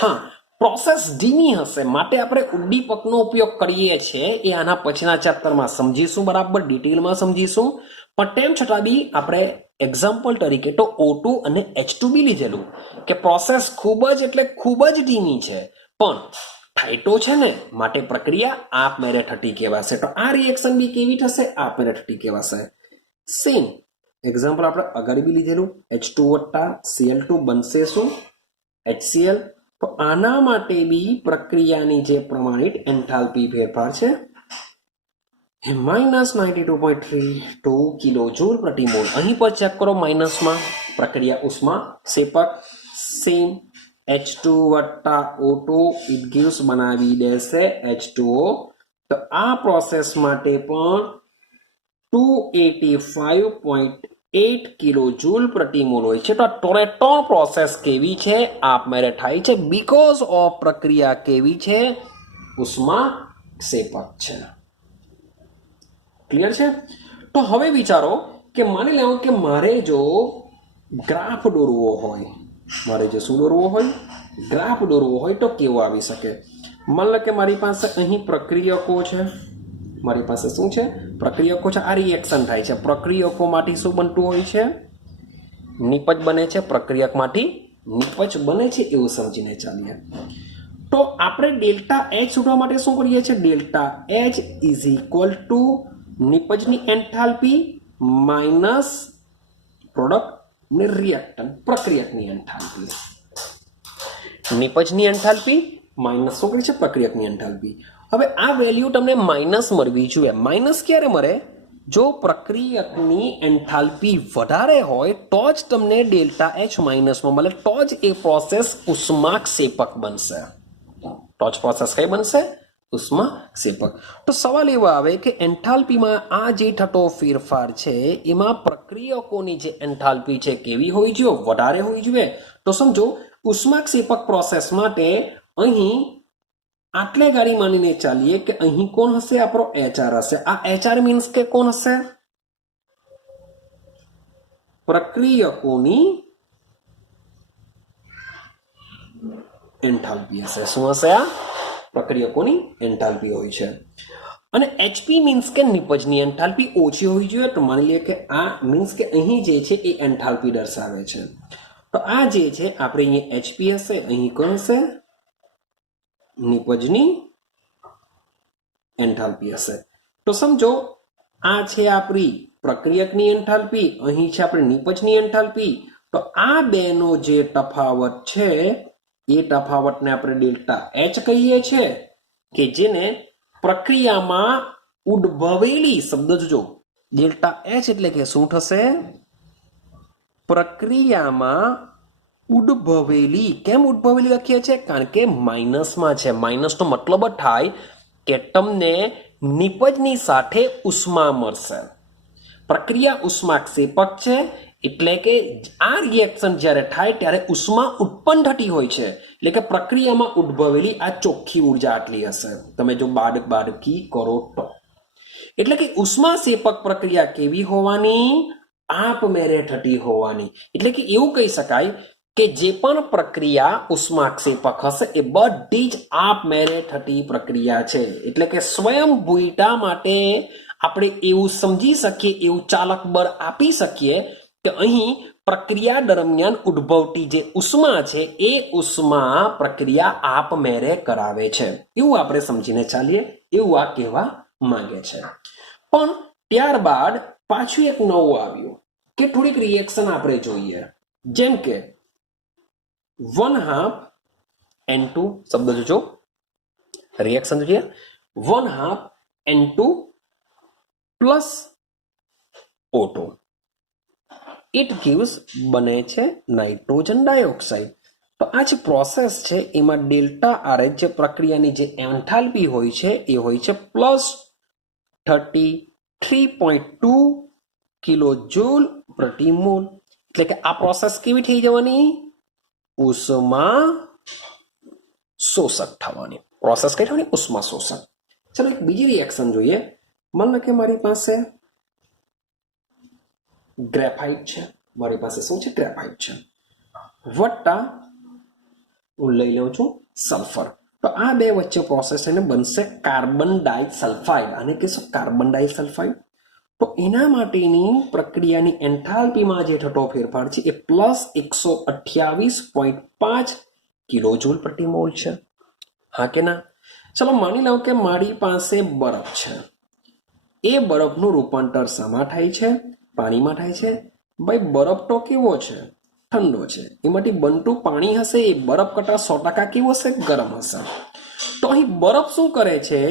હા, પ્રોસેસ ધીમી હશે માટે આપણે ઉદ્દીપકનો ઉપયોગ કરીએ છીએ એ આના પછીના ચેપ્ટરમાં સમજીશું, બરાબર ડિટેલમાં સમજીશું. પણ તેમ છતાં બી આપણે એક્ઝામ્પલ તરીકે તો O2 અને H2 બી લીધેલું કે પ્રોસેસ ખૂબ જ એટલે ખૂબ જ ધીમી છે, પણ થાય તો છે ને, માટે પ્રક્રિયા આપમેળે થતી કહેવાશે. તો આ રિએક્શન બી કેવી થશે? આપમેળે થતી કહેવાશે. સેમ એક્ઝામ્પલ આપણે આગળ બી લીધેલું, H2 વત્તા Cl2 બનશે શું? HCl. તો આના માટે બી પ્રક્રિયાની જે પ્રમાણિત એન્થાલ્પી ફેરફાર છે -92.32 કિલો જૂલ પ્રતિ મોલ. અહીં પર ચેક કરો માઇનસમાં પ્રક્રિયા ઉષ્મા ક્ષેપક. સેમ H2 વત્તા O2 ઇટ ગિવ્સ બનાવી દેશે H2O. તો આ પ્રોસેસ માટે પણ 285.8 કિલો જૂલ પ્રતિ મોલ હોય છે. તો ટોરેટોન પ્રોસેસ કેવી છે? આપમેળે થાય છે બીકોઝ ઓફ પ્રક્રિયા કેવી છે? ઉષ્મા ક્ષેપક છે. ક્લિયર છે? તો હવે વિચારો કે માની લેવો કે મારે જો ગ્રાફ દોરવો હોય, મારે જો શું દોરવો હોય? ગ્રાફ દોરવો હોય તો કેવો આવી શકે? માની લો કે મારી પાસે અહીં પ્રક્રિયકો છે, મારી પાસે શું છે? પ્રક્રિયકો છે. આ રિએક્શન થાય છે. પ્રક્રિયકોમાંથી શું બનતું હોય છે? નિપજ બને છે. પ્રક્રિયકમાંથી નિપજ બને છે, એવું સમજીને ચાલીએ. તો આપણે ડેલ્ટા H શોધવા માટે શું કરીએ છીએ? Delta H is equal to નિપજની એન્થાલ્પી માઇનસ પ્રોડક્ટ ને રિએક્ટન્ટ પ્રક્રિયકની એન્થાલ્પી. નિપજની એન્થાલ્પી માઇનસ શું કરી છે? પ્રક્રિયકની એન્થાલ્પી. હવે આ વેલ્યુ તમને માઇનસ મળવી જોઈએ. માઇનસ ક્યારે મળે? જો પ્રક્રિયકની એન્થાલ્પી વધારે હોય તો જ તમને ડેલ્ટા H માઇનસમાં મળે, તો જ એ પ્રોસેસ ઉષ્માક્ષેપક બનશે. તો જ પ્રોસેસ કઈ બનશે? ઉષ્માક્ષેપક. તો સવાલ એવો આવે કે એન્થાલ્પીમાં આ જે થતો ફેરફાર છે એમાં પ્રક્રિયકોની જે એન્થાલ્પી છે કેવી હોવી જોઈએ? વધારે હોવી જોઈએ. તો સમજો ઉષ્માક્ષેપક પ્રોસેસ માટે અહીં આટલે ગાડી માનીને ચાલીએ કે અહીં કોણ હશે? આપણો HR હશે. આ HR મીન્સ કે કોણ હશે? પ્રક્રિયકોની એન્થાલ્પી હશે. શું હશે? આ પ્રક્રિયકોની એન્થાલ્પી હોય છે. અને HP મીન્સ કે નિપજની એન્થાલ્પી ઓછી હોવી જોઈએ. તો માની લઈએ કે આ મીન્સ કે અહીં જે છે એ એન્થાલ્પી દર્શાવે છે. તો આ જે છે આપણે અહીંયા HP હશે, અહીં કોણ હશે? નિપજની એન્થાલ્પી હશે. તો સમજો આ છે આપણી પ્રક્રિયકની એન્થાલ્પી, અહીં છે આપણે નિપજની એન્થાલ્પી. તો આ બેનો જે તફાવત છે એ તફાવતને આપણે ડેલ્ટા H કહીએ છીએ, કે જેને પ્રક્રિયામાં ઉદ્ભવેલી, શબ્દ જોજો, ડેલ્ટા H એટલે કે શું થશે? પ્રક્રિયામાં ઉદ્ભવેલી. કેમ ઉદ્ભવેલી લખીએ છીએ? કારણ કે માઇનસમાં છે. માઇનસનો મતલબ જ થાય કે તમને નિપજની સાથે ઉષ્મા મળશે. પ્રક્રિયા ઉષ્માક્ષેપક છે એટલે કે આ રિએક્શન જ્યારે થાય ત્યારે ઉષ્મા ઉત્પન્ન થતી હોય છે. એટલે કે પ્રક્રિયામાં ઉદ્ભવેલી આ ચોખ્ખી ઉર્જા આટલી હશે, તમે જો બાદકી કરો તો. એટલે કે ઉષ્માક્ષેપક પ્રક્રિયા કેવી હોવાની? આપમેળે થતી હોવાની. એટલે કે એવું કહી શકાય કે જે પણ પ્રક્રિયા ઉષ્માક્ષેપક હશે એ બધી જ આપમેળે થતી પ્રક્રિયા છે. એટલે કે સ્વયંભૂતા માટે આપણે એવું સમજી શકીએ, એવું ચાલક બળ આપી શકીએ કે અહીં પ્રક્રિયા દરમિયાન ઉદ્ભવતી જે ઉષ્મા છે એ ઉષ્મા પ્રક્રિયા આપમેળે કરાવે છે, એવું આપણે સમજીને ચાલીએ, એવું આ કહેવા માંગે છે. પણ ત્યારબાદ પાછું એક નવું આવ્યું કે થોડીક રિએક્શન આપણે જોઈએ. જેમ કે 1/2 N2, શબ્દ જોજો, રિએક્શન જોઈએ, 1/2 N2 plus O2 it gives બને છે નાઇટ્રોજન ડાયોક્સાઇડ. તો આ જે પ્રોસેસ છે એમાં ડેલ્ટા RH જે પ્રક્રિયાની જે એન્થાલ્પી હોય છે એ હોય છે +33.2 કિલો જૂલ પ્રતિ મોલ. એટલે કે આ પ્રોસેસ કેવી થઈ જવાની? ઉષ્મા શોષક થવાની. પ્રોસેસ કઈ થવાની? ઉષ્મા શોષક. ચલો એક બીજી રિએક્શન જોઈએ. માની લો કે મારી પાસે ગ્રેફાઇટ છે, મારી પાસે શું છે? ગ્રેફાઇટ છે, વત્તા હું લઈ લઉં છું સલ્ફર. તો આ બે વચ્ચે પ્રોસેસ થઈને બનશે કાર્બન ડાઇસલ્ફાઇડ. આને કહેશું કાર્બન ડાઇસલ્ફાઇડ. તો એના માટેની પ્રક્રિયાની એન્થાલ્પીમાં જે થતો ફેરફાર છે એ +128.5 કિલોજૂલ પ્રતિ મોલ છે. હા કે ના? ચલો માની લો કે મારી પાસે બરફ છે. એ બરફનું રૂપાંતર શામાં થાય છે? પાણીમાં થાય છે. ભાઈ બરફ તો કેવો છે? ઠંડો છે. એમાંથી બનતું પાણી હશે એ બરફ કરતા 100% કેવું હશે? ગરમ હશે. તો અહીં બરફ શું કરે છે?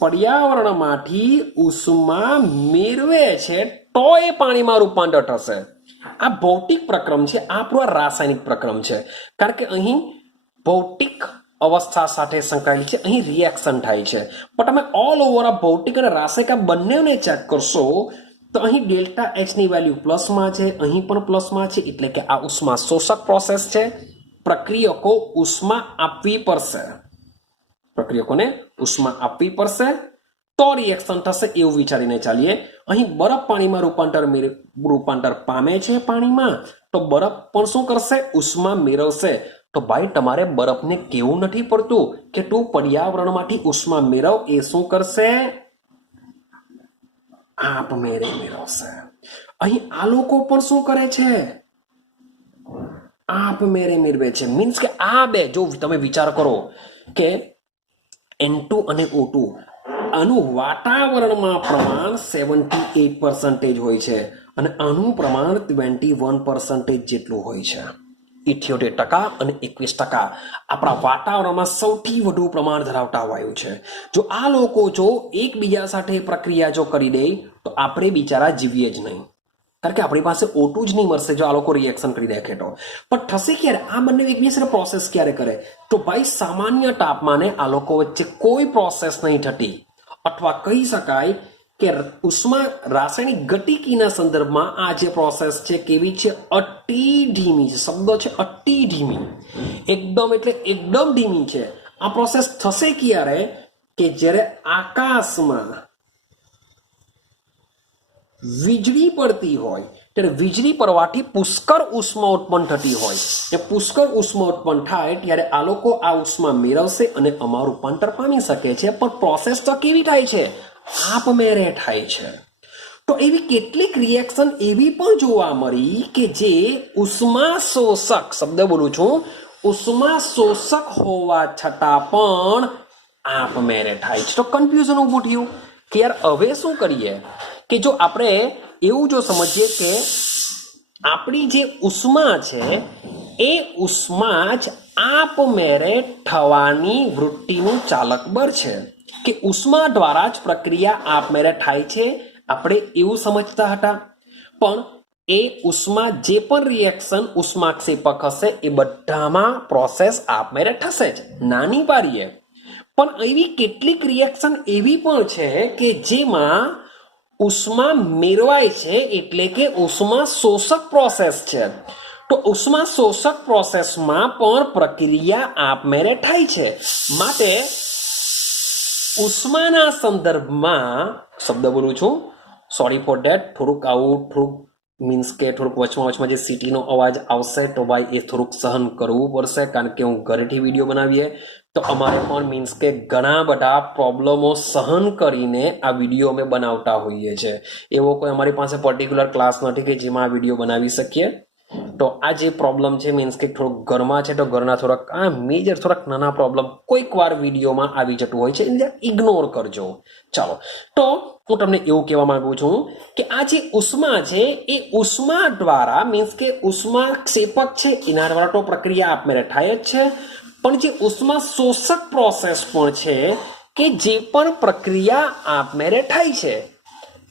પર્યાવરણમાંથી ઉષ્મા મેળવે છે તો એ પાણીમાં રૂપાંતર થશે. આ ભૌતિક પ્રક્રમ છે, આ આપણો રાસાયણિક પ્રક્રમ છે. કારણ કે અહીં ભૌતિક અવસ્થા સાથે સંકળાયેલી છે, અહીં રિએક્શન થાય છે. પણ તમે ઓલ ઓવર આ ભૌતિક અને રાસાયણિક આ બંનેને ચેક કરશો તો અહીં ડેલ્ટા એચ ની વેલ્યુ પ્લસમાં છે, અહીં પણ પ્લસમાં છે. એટલે કે આ ઉષ્મા શોષક પ્રોસેસ છે. પ્રક્રિયકો ઉષ્મા આપવી પડશે, પ્રક્રિયકોને ઉષ્મા આપવી પડશે તો રિએક્શન થશે એવું વિચારીને ચાલીએ. અહીં બરફ પાણીમાં રૂપાંતર પામે છે પાણીમાં, તો બરફ પણ શું કરશે? ઉષ્મા મેળવશે. તો ભાઈ તમારે બરફને કેવું નથી પડતું કે તું પર્યાવરણમાંથી ઉષ્મા મેળવ. એ શું કરશે? આપમેળે મેળવશે. અહીં આ લોકો પણ શું કરે છે? આપમેળે મેળવે છે. મીન્સ કે આ બે, જો તમે વિચાર કરો કે N2 અને O2 આનું વાતાવરણમાં પ્રમાણ 78% હોય છે અને આનું પ્રમાણ 21% જેટલું હોય છે. 78% અને 21% આપણા વાતાવરણમાં સૌથી વધુ પ્રમાણ ધરાવતા વાયુ છે. જો આ લોકો જો એકબીજા સાથે પ્રક્રિયા જો કરી દે તો આપણે બિચારા જીવીએ જ નહીં. કારણ કે આપણી પાસે O2 જ નહીં મળશે જો આ લોકો રિએક્શન કરી દે તો. પણ થશે ક્યારે? આ બંને એકબીજા સાથે પ્રોસેસ ક્યારે કરે? તો ભાઈ સામાન્ય તાપમાને આ લોકો વચ્ચે કોઈ પ્રોસેસ નહીં થતી. અથવા કહી શકાય કે ઉષ્મા રાસાયણિક ગતિકીના સંદર્ભમાં આ જે પ્રોસેસ છે કેવી છે? અતિ ધીમી છે. શબ્દ છે અતિ ધીમી. એકદમ એટલે એકદમ ધીમી છે. આ પ્રોસેસ થશે ક્યારે? કે જ્યારે આકાશમાં વીજળી પડતી હોય ત્યારે વીજળી પડવાથી પુષ્કળ ઉષ્મા ઉત્પન્ન થતી હોય. એ પુષ્કળ ઉષ્મા ઉત્પન્ન થાય ત્યારે આ લોકો આ ઉષ્મા મેળવશે અને આમાં રૂપાંતર પામી શકે છે. પણ પ્રોસેસ તો કેવી થાય છે? આપમેળે થાય છે. તો એવી કેટલીક રિએક્શન એવી પણ જોવા મળી કે જે ઉષ્મા શોષક, શબ્દ બોલું છું, ઉષ્મા શોષક હોવા છતાં પણ આપમેળે થાય છે. તો કન્ફ્યુઝન ઊભું થયું કે યાર હવે શું કરીએ? કે જો આપણે એવું જો સમજીએ કે આપણી જે ઉષ્મા છે એ ઉષ્મા જ આપમેળે થવાની વૃત્તિનું ચાલક બળ છે, કે ઉષ્મા દ્વારા જ પ્રક્રિયા આપમેળે થાય છે. આપણે એવું સમજતા હતા. પણ એ ઉષ્મા જે પણ રિએક્શન ઉષ્માક્ષેપક હશે એ બધામાં પ્રોસેસ આપમેળે થશે જ, નાની પારીએ. પણ એવી કેટલીક રિએક્શન એવી પણ છે કે જેમાં ઉષ્મા મેળવાય છે, એટલે કે ઉષ્મા શોષક પ્રોસેસ છે. તો ઉષ્મા શોષક પ્રોસેસમાં પણ પ્રક્રિયા આપમેળે થાય છે. માટે ઉષ્માના સંદર્ભમાં, શબ્દ બોલું છું, સોરી ફોર ધેટ, થોડુંક આવું થોડુંક મીન્સ કે થોડુંક વચમાં જે સિટીનો અવાજ આવશે તો ભાઈ એ થોડુંક સહન કરવું પડશે. કારણ કે હું ઘરેથી વિડીયો બનાવીએ તો અમારે પણ મીન્સ કે ઘણા બધા પ્રોબ્લેમો સહન કરીને આ વિડીયો અમે બનાવતા હોઈએ છીએ. એવો કોઈ અમારી પાસે પર્ટિક્યુલર ક્લાસ નથી કે જેમાં આ વિડીયો બનાવી શકીએ. તો આ જે પ્રોબ્લેમ છે મીન્સ કે થોડુંક ઘરમાં છે તો ઘરના થોડાક આ મેજર થોડાક નાના પ્રોબ્લેમ કોઈક વાર વિડીયોમાં આવી જતું હોય છે, એટલે ઇગ્નોર કરજો. ચાલો, તો હું તમને એવું કહેવા માંગુ છું કે આ જે ઉષ્મા છે એ ઉષ્મા દ્વારા મીન્સ કે ઉષ્મા ક્ષેપક છે એના દ્વારા તો પ્રક્રિયા આપમેળે થાય જ છે. પણ જે ઉષ્મા શોષક પ્રોસેસ પણ છે કે જે પણ પ્રક્રિયા આપમેળે થાય છે.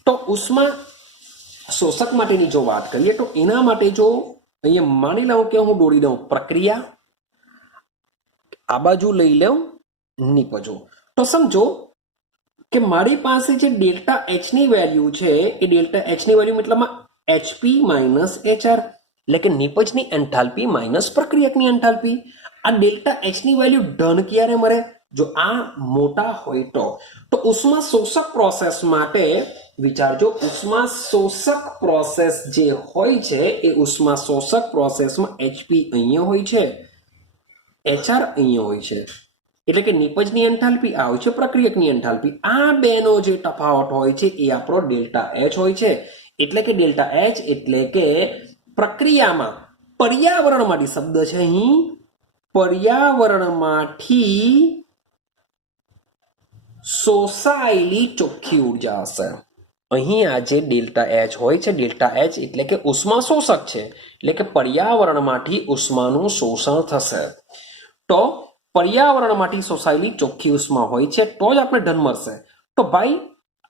તો ઉષ્મા શોષક માટેની જો વાત કરીએ તો એના માટે જો અહીંયા માની લઉં કે હું દોરી દઉં પ્રક્રિયા, આ બાજુ લઈ લઉં નીપજો, તો સમજો કે મારી પાસે જે ડેલ્ટા એચ ની વેલ્યુ છે એ ડેલ્ટા એચ ની વેલ્યુ મતલબમાં HP માઇનસ HR, એટલે કે નીપજની એન્થાલ્પી માઇનસ પ્રક્રિયકની એન્થાલ્પી. આ ડેલ્ટા એચ ની વેલ્યુ ધન ક્યારે મળે? જો આ મોટા હોય તો ઉષ્મા શોષક પ્રોસેસ માટે વિચારજો, ઉષ્મા શોષક પ્રોસેસ જે હોય છે એ ઉષ્મા શોષક પ્રોસેસમાં HP અહીંયા હોય છે, HR અહીંયા હોય છે, એટલે કે નિપજની એન્થાલ્પી આ હોય છે પ્રક્રિયકની એન્થાલ્પી. આ બેનો જે તફાવત હોય છે એ આપણો ડેલ્ટા H હોય છે. એટલે કે ડેલ્ટા H એટલે કે પ્રક્રિયામાં પર્યાવરણમાંથી, શબ્દ છે અહીં પર્યાવરણમાંથી શોષાયેલી ચોખ્ખી ઉર્જા હશે. અહીં આ જે ડેલ્ટા H હોય છે, ડેલ્ટા H એટલે કે ઉષ્મા શોષક છે, એટલે કે પર્યાવરણમાંથી ઉષ્માનું શોષણ થશે. તો પર્યાવરણમાંથી શોષાયેલી ચોખ્ખી ઉષ્મા હોય છે તો જ આપણે ધન મળશે. તો ભાઈ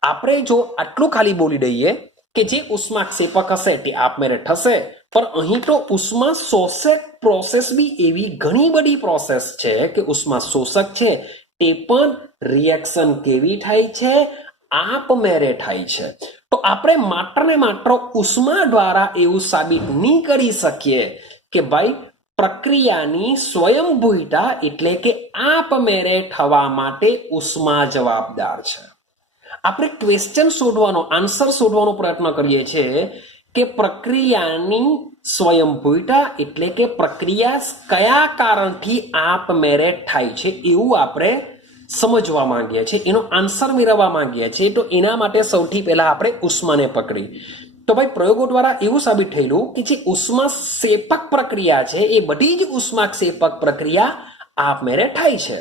આપણે જો આટલું ખાલી બોલી દઈએ કે જે ઉષ્માક્ષેપક હશે તે આપમેળે થશે, પણ અહીં તો ઉષ્મા શોષક પ્રોસેસ બી એવી ઘણી બધી પ્રોસેસ છે કે ઉષ્મા શોષક છે તે પણ રિએક્શન કેવી થાય છે, આપમેળે થાય છે. તો આપણે માત્ર ને માત્ર ઉષ્મા દ્વારા એવું સાબિત નહીં કરી શકીએ કે ભાઈ પ્રક્રિયાની સ્વયંભૂતા એટલે કે આપમેળે થવા માટે ઉષ્મા જવાબદાર છે. આપણે ક્વેશ્ચન શોધવાનો, આન્સર શોધવાનો પ્રયત્ન કરીએ છીએ કે પ્રક્રિયાની સ્વયંભૂતા એટલે કે પ્રક્રિયા કયા કારણથી આપમેળે થાય છે એવું આપણે સમજવા માંગીએ છીએ, એનો આન્સર મેળવવા માંગીએ છીએ. તો એના માટે સૌથી પહેલા આપણે ઉષ્માને પકડી. તો ભાઈ પ્રયોગો દ્વારા એવું સાબિત થયેલું કે જે ઉષ્મા ક્ષેપક પ્રક્રિયા છે એ બધી જ ઉષ્મા ક્ષેપક પ્રક્રિયા આપમેળે થાય છે.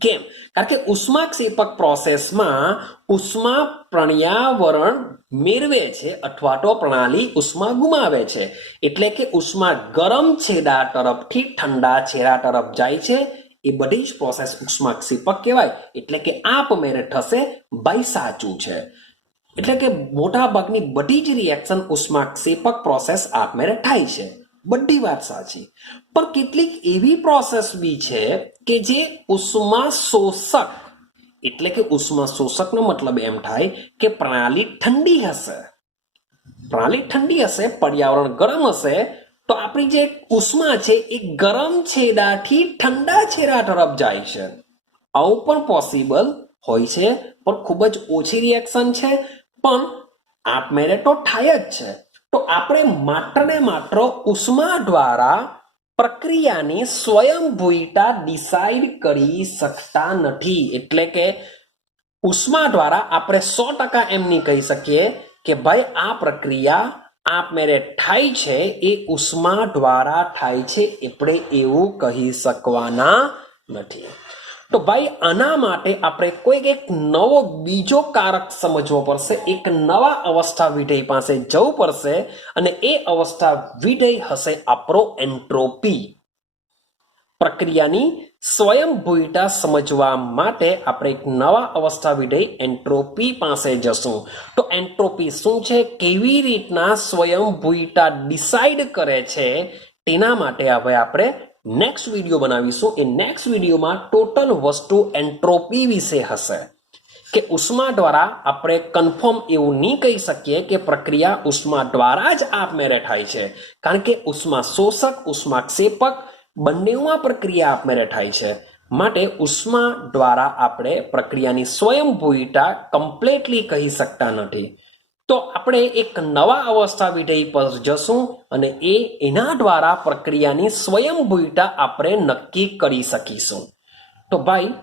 કેમ? કારણ કે ઉષ્મા ક્ષેપક પ્રોસેસમાં ઉષ્મા પર્યાવરણ મેળવે છે અથવા તો પ્રણાલી ઉષ્મા ગુમાવે છે. એટલે કે ઉષ્મા ગરમ છેડા તરફથી ઠંડા છેડા તરફ જાય છે. એ બધી જ પ્રોસેસ ઉષ્મા ક્ષેપક કહેવાય. એટલે કે આપમેળે થશે. ભાઈ સાચું છે. એટલે કે મોટા ભાગની બધી જ રિએક્શન ઉષ્મા ક્ષેપક પ્રોસેસ આપમેળે થાય છે. બધી વાત સાચી. પણ કેટલીક એવી પ્રોસેસ બી છે કે જે ઉષ્મા શોષક, એટલે કે ઉષ્મા શોષકનો મતલબ એમ થાય કે પ્રણાલી ઠંડી હશે, પ્રણાલી ઠંડી હશે, પર્યાવરણ ગરમ હશે, તો આપણી જે ઉષ્મા છે એ ગરમ છેડાથી ઠંડા છેડા તરફ જાય છે. આવું પણ પોસિબલ હોય છે, પણ ખૂબ જ ઓછી રિએક્શન છે, પણ આપમેળે તો થાય જ છે. તો આપણે માત્ર ને માત્ર ઉષ્મા દ્વારા પ્રક્રિયાની સ્વયંભૂતા ડિસાઈડ કરી શકતા નથી. એટલે કે ઉષ્મા દ્વારા આપણે 100% એમ નહીં કહી શકીએ કે ભાઈ આ પ્રક્રિયા આપમેળે થાય છે, એ ઉષ્મા દ્વારા થાય છે, આપણે એવું કહી શકવાના નથી. તો ભાઈ આના માટે આપણે કોઈક એક નવો બીજો કારક સમજવો પડશે, એક નવા અવસ્થા વિધેય પાસે જવું પડશે, અને એ અવસ્થા વિધેય હશે આપણો એન્ટ્રોપી. પ્રક્રિયાની સ્વયંભૂતા સમજવા માટે આપણે એક નવા અવસ્થા વિધેય એન્ટ્રોપી પાસે જશું. તો એન્ટ્રોપી શું છે, કેવી રીતના સ્વયંભૂતા ડિસાઈડ કરે છે, તેના માટે હવે આપણે નેક્સ્ટ વિડીયો બનાવીશું. એ નેક્સ્ટ વિડીયોમાં ટોટલ વસ્તુ એન્ટ્રોપી વિશે હશે. કે ઉષ્મા દ્વારા આપણે કન્ફર્મ એવું નહીં કહી શકીએ કે પ્રક્રિયા ઉષ્મા દ્વારા જ આપમેળે થાય છે, કારણ કે ઉષ્મા શોષક, ઉષ્મા ક્ષેપક બંનેમાં પ્રક્રિયા આપમેળે થાય છે. માટે ઉષ્મા દ્વારા આપણે પ્રક્રિયાની સ્વયંભૂતા કમ્પ્લીટલી કહી શકતા નથી. તો આપણે એક નવા અવસ્થા વિધેય પર જશું અને એના દ્વારા પ્રક્રિયાની સ્વયંભૂતા આપણે નક્કી કરી શકીશું. તો ભાઈ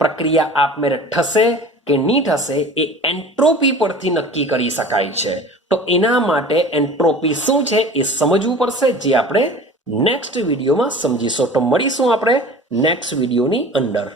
પ્રક્રિયા આપમેળે થશે કે નહીં થશે એ એન્ટ્રોપી પરથી નક્કી કરી શકાય છે. તો એના માટે એન્ટ્રોપી શું છે એ સમજવું પડશે, જે આપણે નેક્સ્ટ વિડીયોમાં સમજીશું. તો મળીશું આપણે નેક્સ્ટ વિડીયોની અંદર.